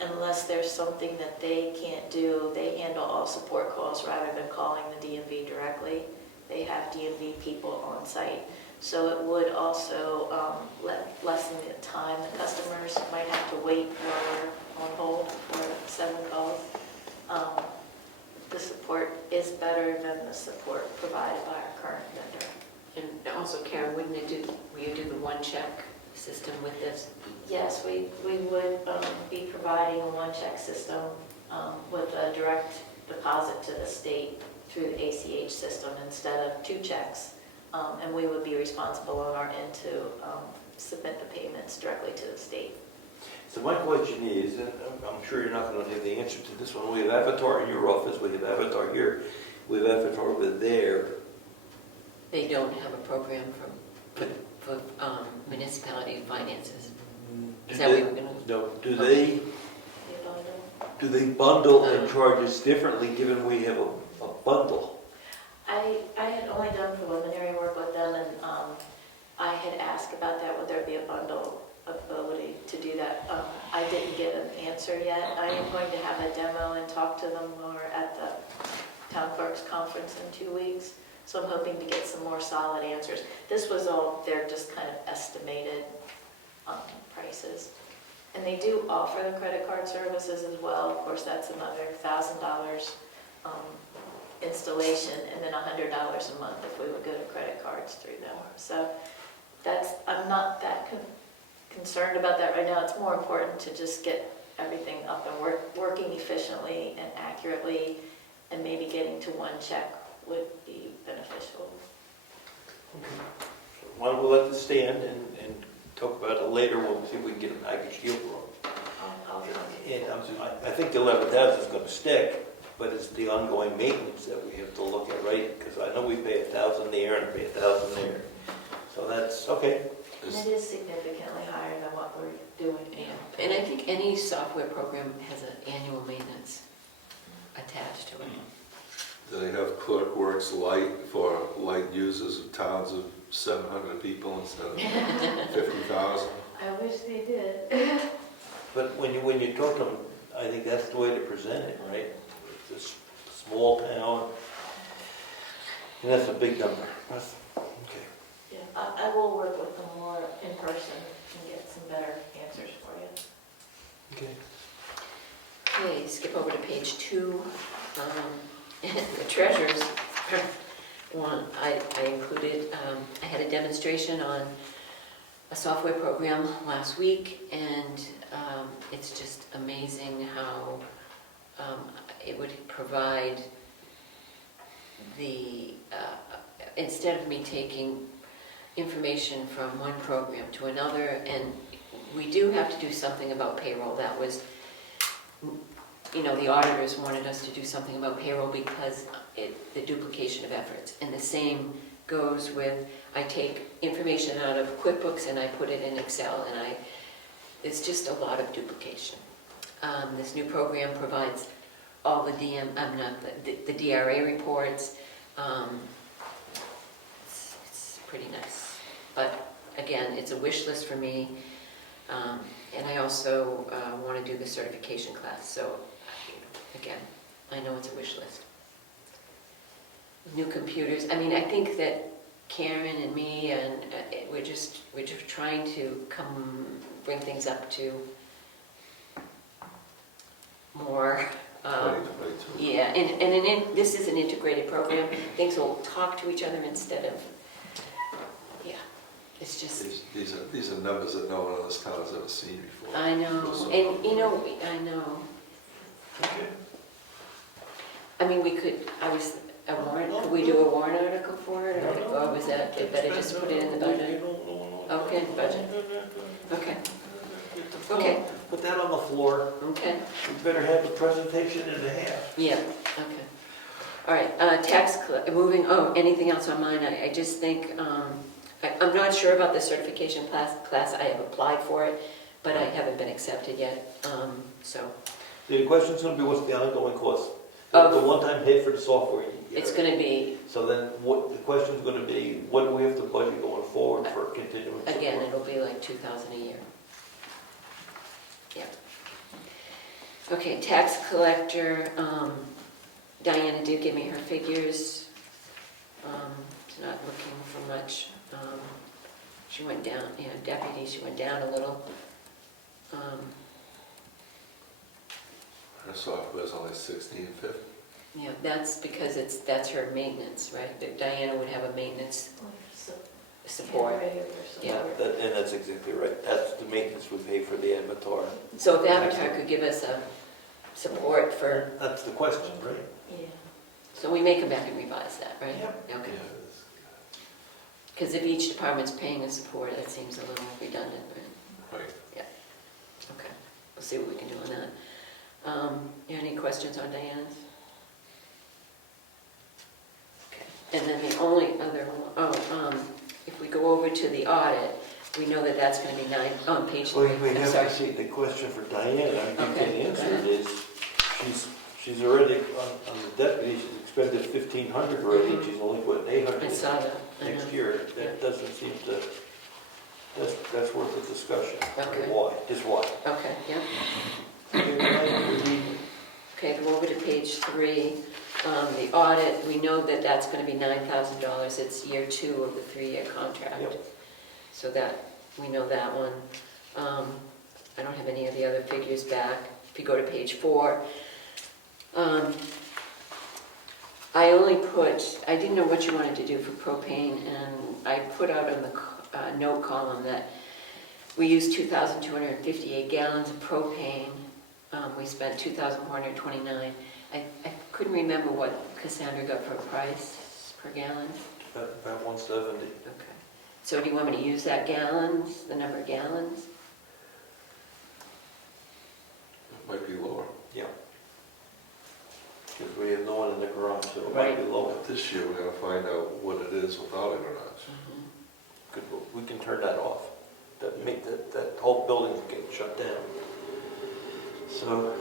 unless there's something that they can't do, they handle all support calls rather than calling the DMV directly. They have DMV people on site. So it would also lessen the time the customers might have to wait while we're on hold for 7 calls. The support is better than the support provided by our current vendor. and also Karen, will you do the one check system with this? Yes, we would be providing a one-check system with a direct deposit to the state through the ACH system instead of 2 checks. And we would be responsible on our end to submit the payments directly to the state. So my question is, and I'm sure you're not going to have the answer to this one, we have Avatar in your office, we have Avatar here, we have Avatar over there. They don't have a program for municipality finances. Is that what we're going to? No, do Okay. they bundle and charge us differently given we have a bundle? I had only done preliminary work with them, and I had asked about that, would there be a bundle ability get an answer yet. I am going to have a demo and talk to them more at the town clerk's conference in 2 weeks. So I'm hoping to get some more solid answers. This was all, they're just kind of estimated prices. And they do offer the credit card services as well. Of course, that's another $1,000 installation, and then $100 a month if we would go to credit cards through them. So I'm not that concerned about that right now. It's more important to just get everything up and working efficiently and accurately, and maybe getting to one check would be beneficial. Why don't we let this stand and talk about it later, we'll see if we can get a package deal for them. And I think the 11,000 is going to stick, but it's the ongoing maintenance that we have to look at, right? Because I know we pay 1,000 there and pay 1,000 there. So that's, okay. And it is significantly higher than what we're doing now. Yeah, and I think any software program has an annual maintenance attached to it. Do they have Clerkworks Lite for light users of towns of 700 people instead of 50,000? I wish they did. But when you talk to them, I think that's the way to present it, right? It's a small town, and that's a big number. Okay. Yeah, I will work with them more in person and get some better answers for you. Okay. Okay, skip over to page 2. The treasurer's one, I included, I had a demonstration on a software program last week, and it's just amazing how it would provide the, instead of me taking information from one program to another, and we do have to do something about payroll. That was, the auditors wanted us to do something about payroll because the duplication of efforts. And the same goes with, I take information out of QuickBooks and I put it in Excel, and it's just a lot of duplication. This new program provides all the the DRA reports. It's pretty nice. But again, it's a wish list for me. And I also want to do the certification class. So again, I know it's a wish list. New computers. I mean, I think that Karen and me and we're just trying to bring things up to more. 2022. Yeah, and this is an integrated program. Things will talk to each other instead of. Yeah, it's just. These are numbers that no one in this town has ever seen before. I know, and I know. Okay. I mean, we could. Could we do a warrant article for it, or was that better just put it in the budget? Okay, the budget. Okay. Okay. Put that on the floor. Okay. We better have a presentation and a half. Yeah. Okay. All right. Moving. Oh, anything else on mine? I just think I'm not sure about the certification class. I have applied for it, but I haven't been accepted yet. So. The question's going to be, what's the ongoing cost? Of- The one-time hit for the software. It's going to be, So then, the question's going to be, what do we have to budget going forward for continuing support? again, it'll be like $2,000 a year. Yeah. Okay, tax collector, Diana did give me her figures. She's not looking for much. She went down, deputy, she went down a little. Her software's only $16.50. Yeah, that's because that's her maintenance, right? That Diana would have a maintenance support. Yeah. And that's exactly right. That's the maintenance we pay for the Avatar. So if Avatar could give us a support for, That's the question, right? Yeah. so we may come back and revise that, right? Yep. Okay. Because if each department's paying a support, that seems a little redundant, right? Right. Okay, we'll see what we can do on that. You have any questions on Diana's? Okay, and then the only other one, if we go over to the audit, we know that that's going to be on page 3. Well, we I'm have sorry. to see the question for Diana. I think Okay. the answer is, she's already, on the deputy, she's expended $1,500 already, and she's only putting I $800 saw that. I next know. year. That doesn't seem to, that's worth a discussion. Okay. Why? Just why? Okay, yeah. page 3, the audit, we know that that's going to be $9,000. It's year 2 of the 3-year contract. Yep. So that, we know that one. I don't have any of the other figures back. If you go to page 4, I only put, I didn't know what you wanted to do for propane, and I put out in the note column that we used 2,258 gallons of propane. We spent 2,429. I couldn't remember what Cassandra got for a price per gallon. About 170. Okay. So do you want me to use that gallons, the number of gallons? It might be lower. Yeah. Because we have no one in the garage, so it might be lower. But this year, we're gonna find out what it is without a garage. Good, we can turn that off. That whole building will get shut down. So,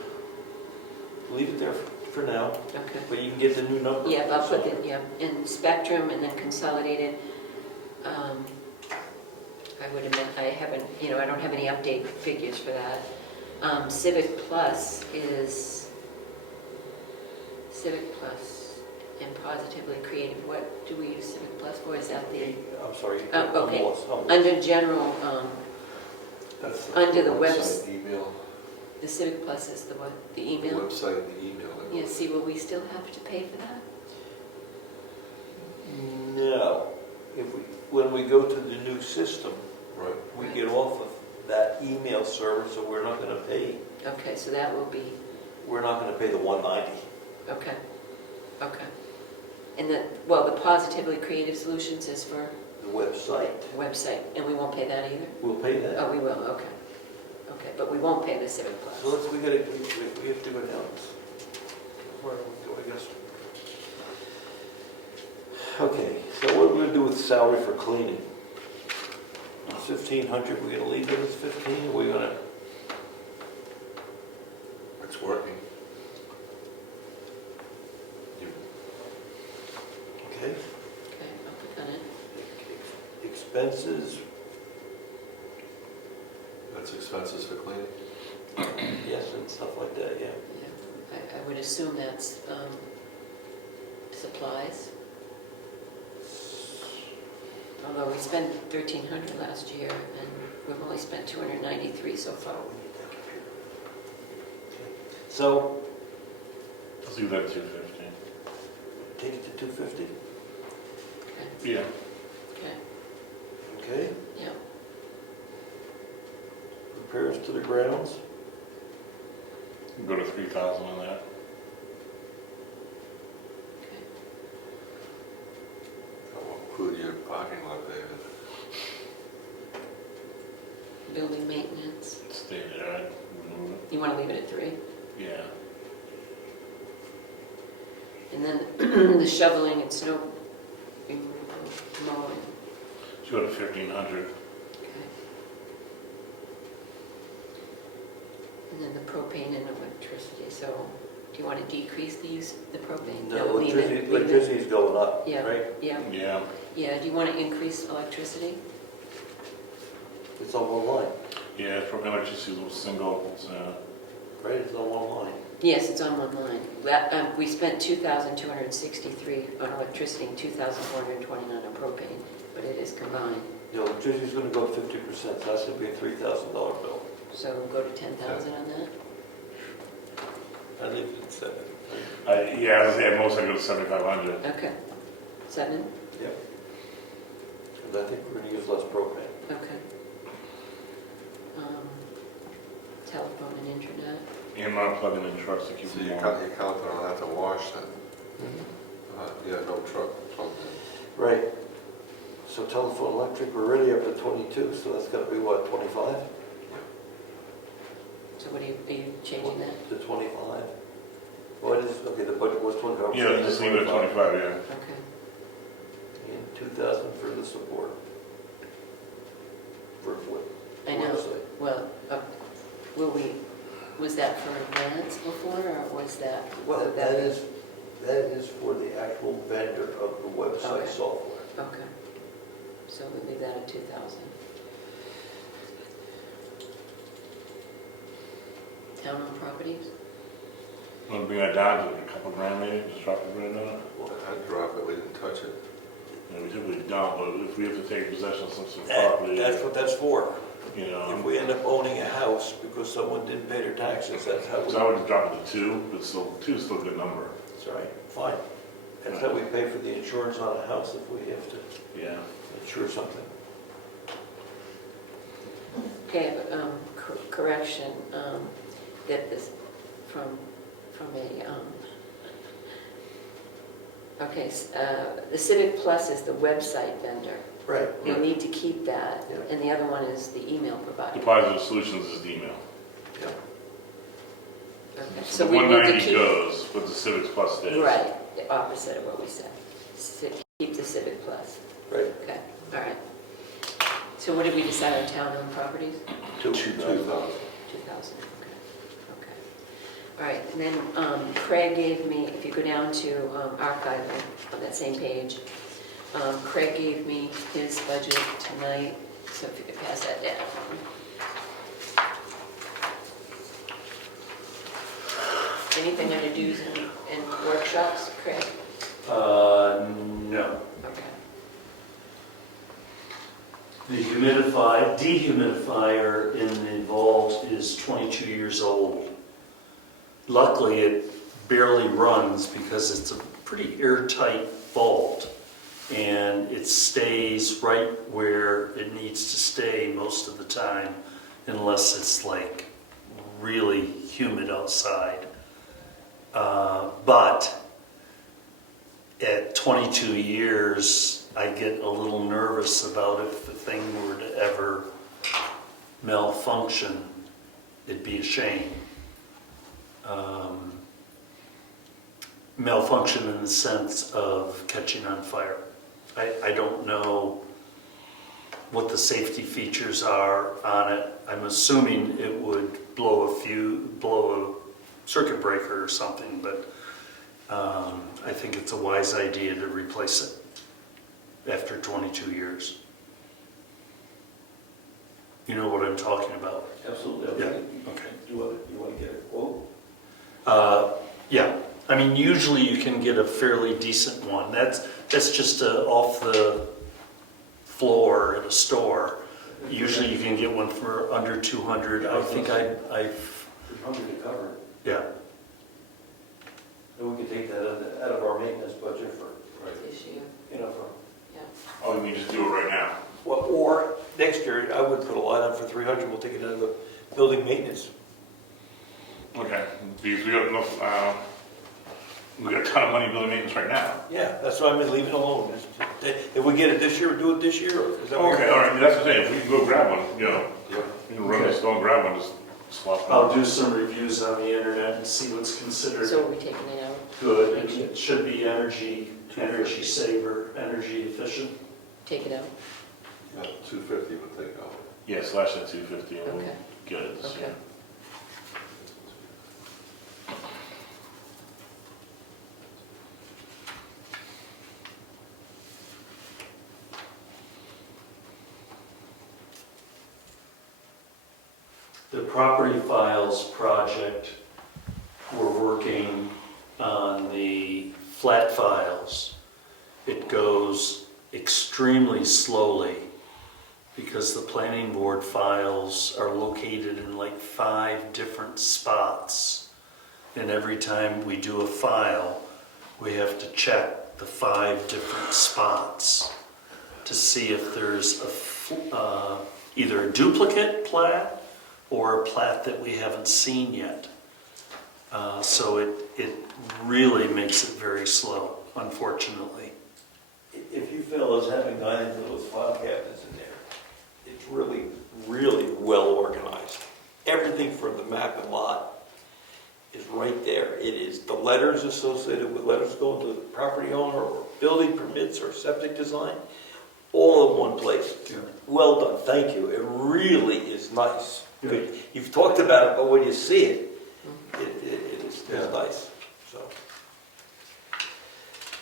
leave it there for now, Okay. but you can get the new number. Yeah, I'll put So- it, yeah, in Spectrum and then Consolidated. I would admit, I haven't, I don't have any update figures for that. Civic Plus and Positively Creative. What do we use Civic Plus for? Is that the, I'm sorry. Oh, okay. I'm lost. under general, That's Under the website, email, the Civic Plus is the what? The the email? website, the email. Yeah, see, will we still have to pay for that? No. When we go to the new system, Right. we get off of that email server, so we're not gonna pay, Okay, so that will be, we're not gonna pay the 190. okay, okay. And the Positively Creative Solutions is for The website, the website, and we won't pay that either? we'll pay that. Oh, we will, okay. Okay, but we won't pay the Civic Plus. So we have to go down. Where do we go, I guess? Okay, so what are we gonna do with salary for cleaning? 1,500, we're gonna leave it as 15, or we're gonna, It's working. okay? Okay, I'll put that in. Expenses, That's expenses for cleaning. yes, and stuff like that, yeah. Yeah, I would assume that's supplies. Although we spent 1,300 last year, and we've only spent 293 so far. So, Let's do that 250. take it to 250, Okay, Yeah. okay, okay? yeah. Repairs to the grounds, Go to 3,000 on that. Okay. That will include your parking lot, David. Building maintenance, Stay there, I'd remove it. you want to leave it at 3? Yeah. And then the shoveling and snow removal, mowing. Let's go to 1,500. Okay. And then the propane and electricity, so do you want to decrease the use of the propane? no, leave it, leave it. electricity's going up, Yeah. right? Yeah, Yeah. yeah, do you want to increase electricity? It's on one line, Yeah, from electricity was single, so right? It's on one line. Yes, it's on one line. We spent 2,263 on electricity and 2,429 on propane, but it is combined. The electricity's gonna go up 50%, so that's gonna be a $3,000 bill. So we'll go to 10,000 on that? I leave it at 7. yeah, I was at most I go to 7,500. Okay. 7? Yep. Because I think we're gonna use less propane. Okay. Telephone and internet? And not plugging in trucks to keep So them you're warm. counting on that to wash then? Yeah, no truck plugged in. Right. So telephone, electric, we're already up to 22, so that's gotta be what, 25? So what are you changing that? To 25. Well, it is, okay, the budget was 25. Yeah, just leave it at 25, yeah. Okay. And 2,000 for the support. For what? I know. Website. Well, was that for grants before, or was that? Well, that is for the actual vendor of the website Okay. software. Okay. So we'll leave that at 2,000. Town-owned properties? Want to bring that down to a couple grand maybe, just drop a grand on it? I'd drop it, we didn't touch it. You know, we typically don't, but if we have to take possession of some That- property, That's what that's for. you If know. we end up owning a house because someone didn't pay their taxes, that's how we, So I would just drop it to 2, but still, 2 is still a good number. that's all right, fine. That's how we pay for the insurance on a house if we have to Yeah. insure something. Okay, correction, get this from a, okay, the Civic Plus is the website vendor. Right. You'll need to keep that, Yeah. and the other one is the email provider. Deposit Solutions is the email. Yeah. Okay, So the we need to 190 keep. goes, but the Civics Plus stays. Right, the opposite of what we said. Keep the Civic Plus. Right. Okay, all right. So what did we decide on town-owned properties? 2,000. 2,000, okay, okay. All right, and then Craig gave me, if you go down to archiving on that same page, Craig gave me his budget tonight, so if you could pass that down. Anything under dues and workshops, Craig? No. Okay. The dehumidifier involved is 22 years old. Luckily, it barely runs because it's a pretty airtight vault, and it stays right where it needs to stay most of the time, unless it's like really humid outside. But at 22 years, I get a little nervous about if the thing were to ever malfunction, it'd be a shame. Malfunction in the sense of catching on fire. I don't know what the safety features are on it. I'm assuming it would blow a circuit breaker or something, but I think it's a wise idea to replace it after 22 years. You know what I'm talking about? Absolutely. Yeah, okay. You want to get a quote? Yeah, I mean, usually you can get a fairly decent one. That's just off the floor at a store. Usually you can get one for under 200. I think I've, 300 to cover it. yeah. And we could take that out of our maintenance budget for, This year. for, Oh, we just do it right now. well, or next year, I would put a line on for 300, we'll take it out of the building maintenance. Okay, because we got enough, we got a ton of money building maintenance right now. Yeah, that's why I mean, leave it alone. If we get it this year, do it this year, or is that what Okay, all right, that's the thing, if we can go grab one, you know, Yeah. you can run the store and grab one, just swap it. I'll do some reviews on the internet and see what's considered So are we taking it out? good. And it should be energy saver, energy efficient. Take it out? Yeah, 250 would take out. Yeah, slash that 250 and we'll Okay. get it this Okay. year. The property files project, we're working on the flat files. It goes extremely slowly because the planning board files are located in like 5 different spots. And every time we do a file, we have to check the 5 different spots to see if there's either a duplicate plat or a plat that we haven't seen yet. So it really makes it very slow, unfortunately. If you fellows haven't gone into those file cabinets in there, it's really, really well organized. Everything for the map and lot is right there. It is the letters associated with letters going to the property owner or building permits or septic design, all in one place. Yeah. Well done, thank you. It really is nice. Good. You've talked about it, but when you see it, it is nice, so.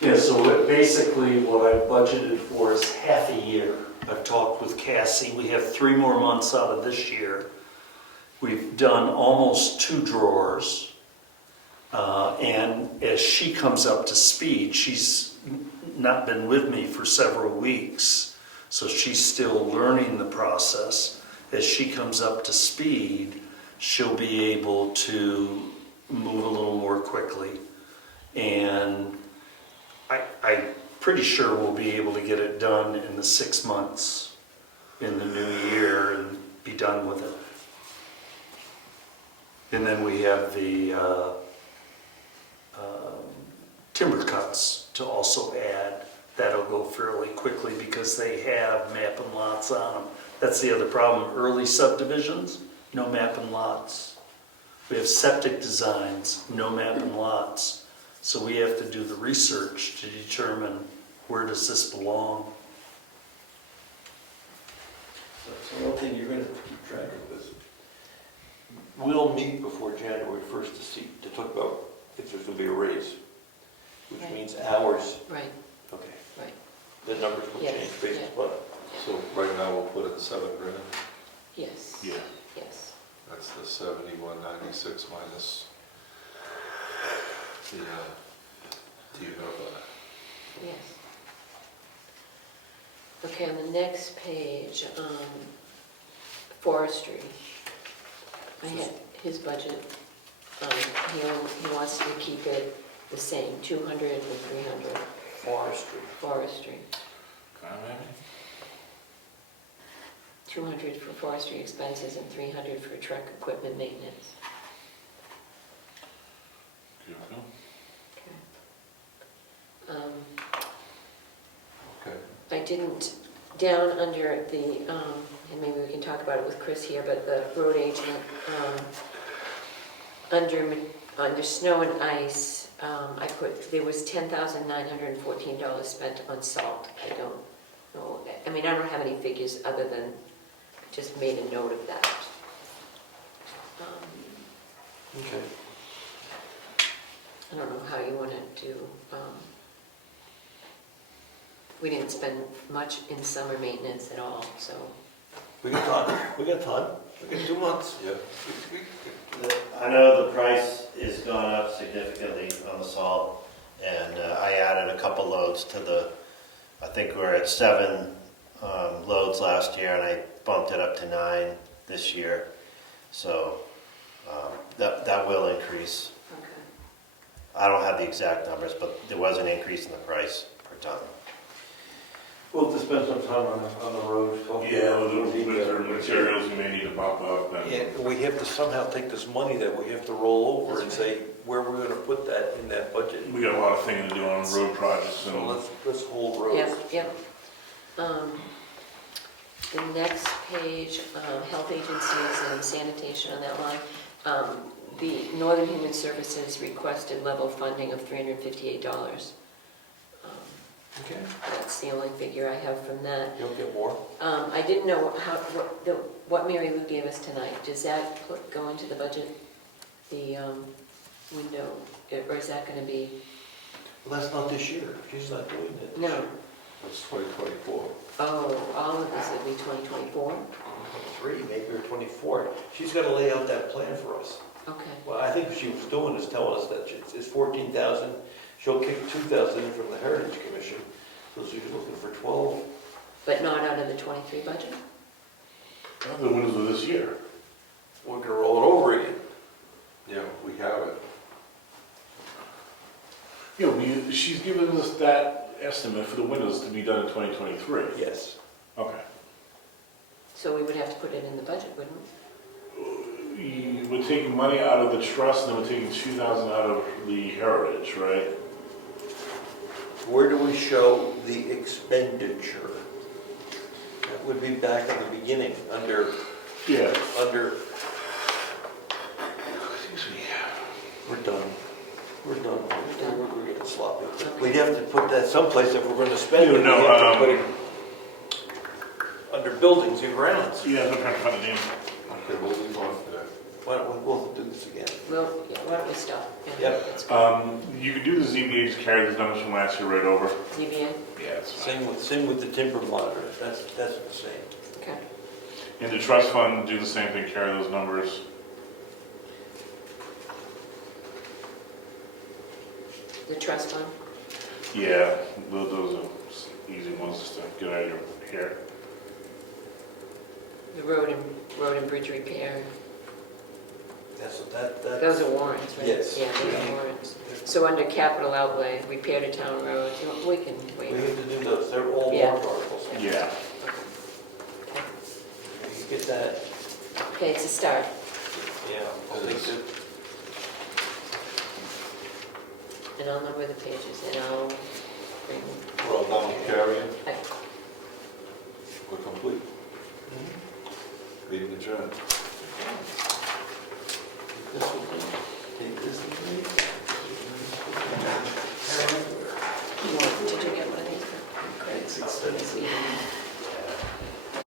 Yeah, so basically what I budgeted for is half a year. I've talked with Cassie. We have 3 more months out of this year. We've done almost 2 drawers. And as she comes up to speed, she's not been with me for several weeks, so she's still learning the process. As she comes up to speed, she'll be able to move a little more quickly. And I'm pretty sure we'll be able to get it done in the 6 months in the new year and be done with it. And then we have the timber cuts to also add. That'll go fairly quickly because they have map and lots on them. That's the other problem. Early subdivisions, no map and lots. We have septic designs, no map and lots. So we have to do the research to determine where does this belong. So one thing you're gonna have to keep track of is, we'll meet before January 1st to talk about if there's gonna be a raise, which Right. means hours. Right, Okay. right. The numbers will Yes, change based yeah. upon. So right now we'll put in $7,000. Yes. Yeah. Yes. That's the 7196 minus the, do you know that? Yes. Okay, on the next page, forestry. I had his budget, he wants to keep it the same, 200 and 300 Forestry. forestry. Maybe? 200 for forestry expenses and 300 for truck equipment maintenance. Good to go. Okay. I didn't, down under the, and maybe we can talk about it with Chris here, but the road agent, under snow and ice, I put, there was $10,914 spent on salt. I don't know, I mean, I don't have any figures other than, just made a note of that. Okay. I don't know how you want to do, we didn't spend much in summer maintenance at all, so. We got time. We got time. We got 2 months. Yeah. I know the price is gone up significantly on the salt, and I added a couple loads to the, I think we're at 7 loads last year, and I bumped it up to 9 this year. So that will increase. Okay. I don't have the exact numbers, but there was an increase in the price per ton. We'll have to spend some time on the road. Yeah, a little bit of materials you may need to bump up. And And we have to somehow take this money that we have to roll over and say where we're gonna put that in that budget. we got a lot of things to do on road projects. So And let's hold roads. Yep. The next page, health agencies and sanitation on that line. The Northern Human Services requested level funding of $358. Okay. That's the only figure I have from that. You'll get more? I didn't know what Mary Lou gave us tonight. Does that go into the budget? The window, or is that going to be? Well, that's not this year. She's not doing it. No. That's 2024. Oh, all of this will be 2024? 23, maybe, or 24. She's gotta lay out that plan for us. Okay. Well, I think what she was doing is telling us that it's 14,000. She'll kick 2,000 in from the Heritage Commission, so she's looking for 12. But not out of the 23 budget? the windows of this year. We're gonna roll it over again. Yeah, we have it. Yeah, she's given us that estimate for the windows to be done in 2023. Yes. Okay. So we would have to put it in the budget, wouldn't we? We're taking money out of the trust, and then we're taking 2,000 out of the heritage, right? Where do we show the expenditure? That would be back in the beginning, under, Yeah. Excuse me. we're done. We're done. We're getting sloppy. We'd have to put that someplace if we're gonna spend it. No, We have to put it under buildings and grounds. Yeah, I'm trying to find the name. Okay, we'll leave off that. Why don't we'll do this again? Well, yeah, why don't we stop? Yep. That's good. You could do the ZBA, just carry these numbers from last year right over. ZBA? Yeah, it's fine. Same with the timber monitor. That's the same. Okay. In the trust fund, do the same thing, carry those numbers. the trust fund? Yeah, those are easy ones just to get out of your hair. The road and bridge repair, That, those are warrants, right? Yes. Yeah, those are warrants. So under capital outlay, repair to town roads, we can we wait. need to do those, they're all Yeah. warrant articles. Yeah. You get that, Okay, it's a start. yeah, I'll take it. And I'll number the pages, and I'll bring. We're all done with carrying, I- we're complete. Meeting adjourned. This was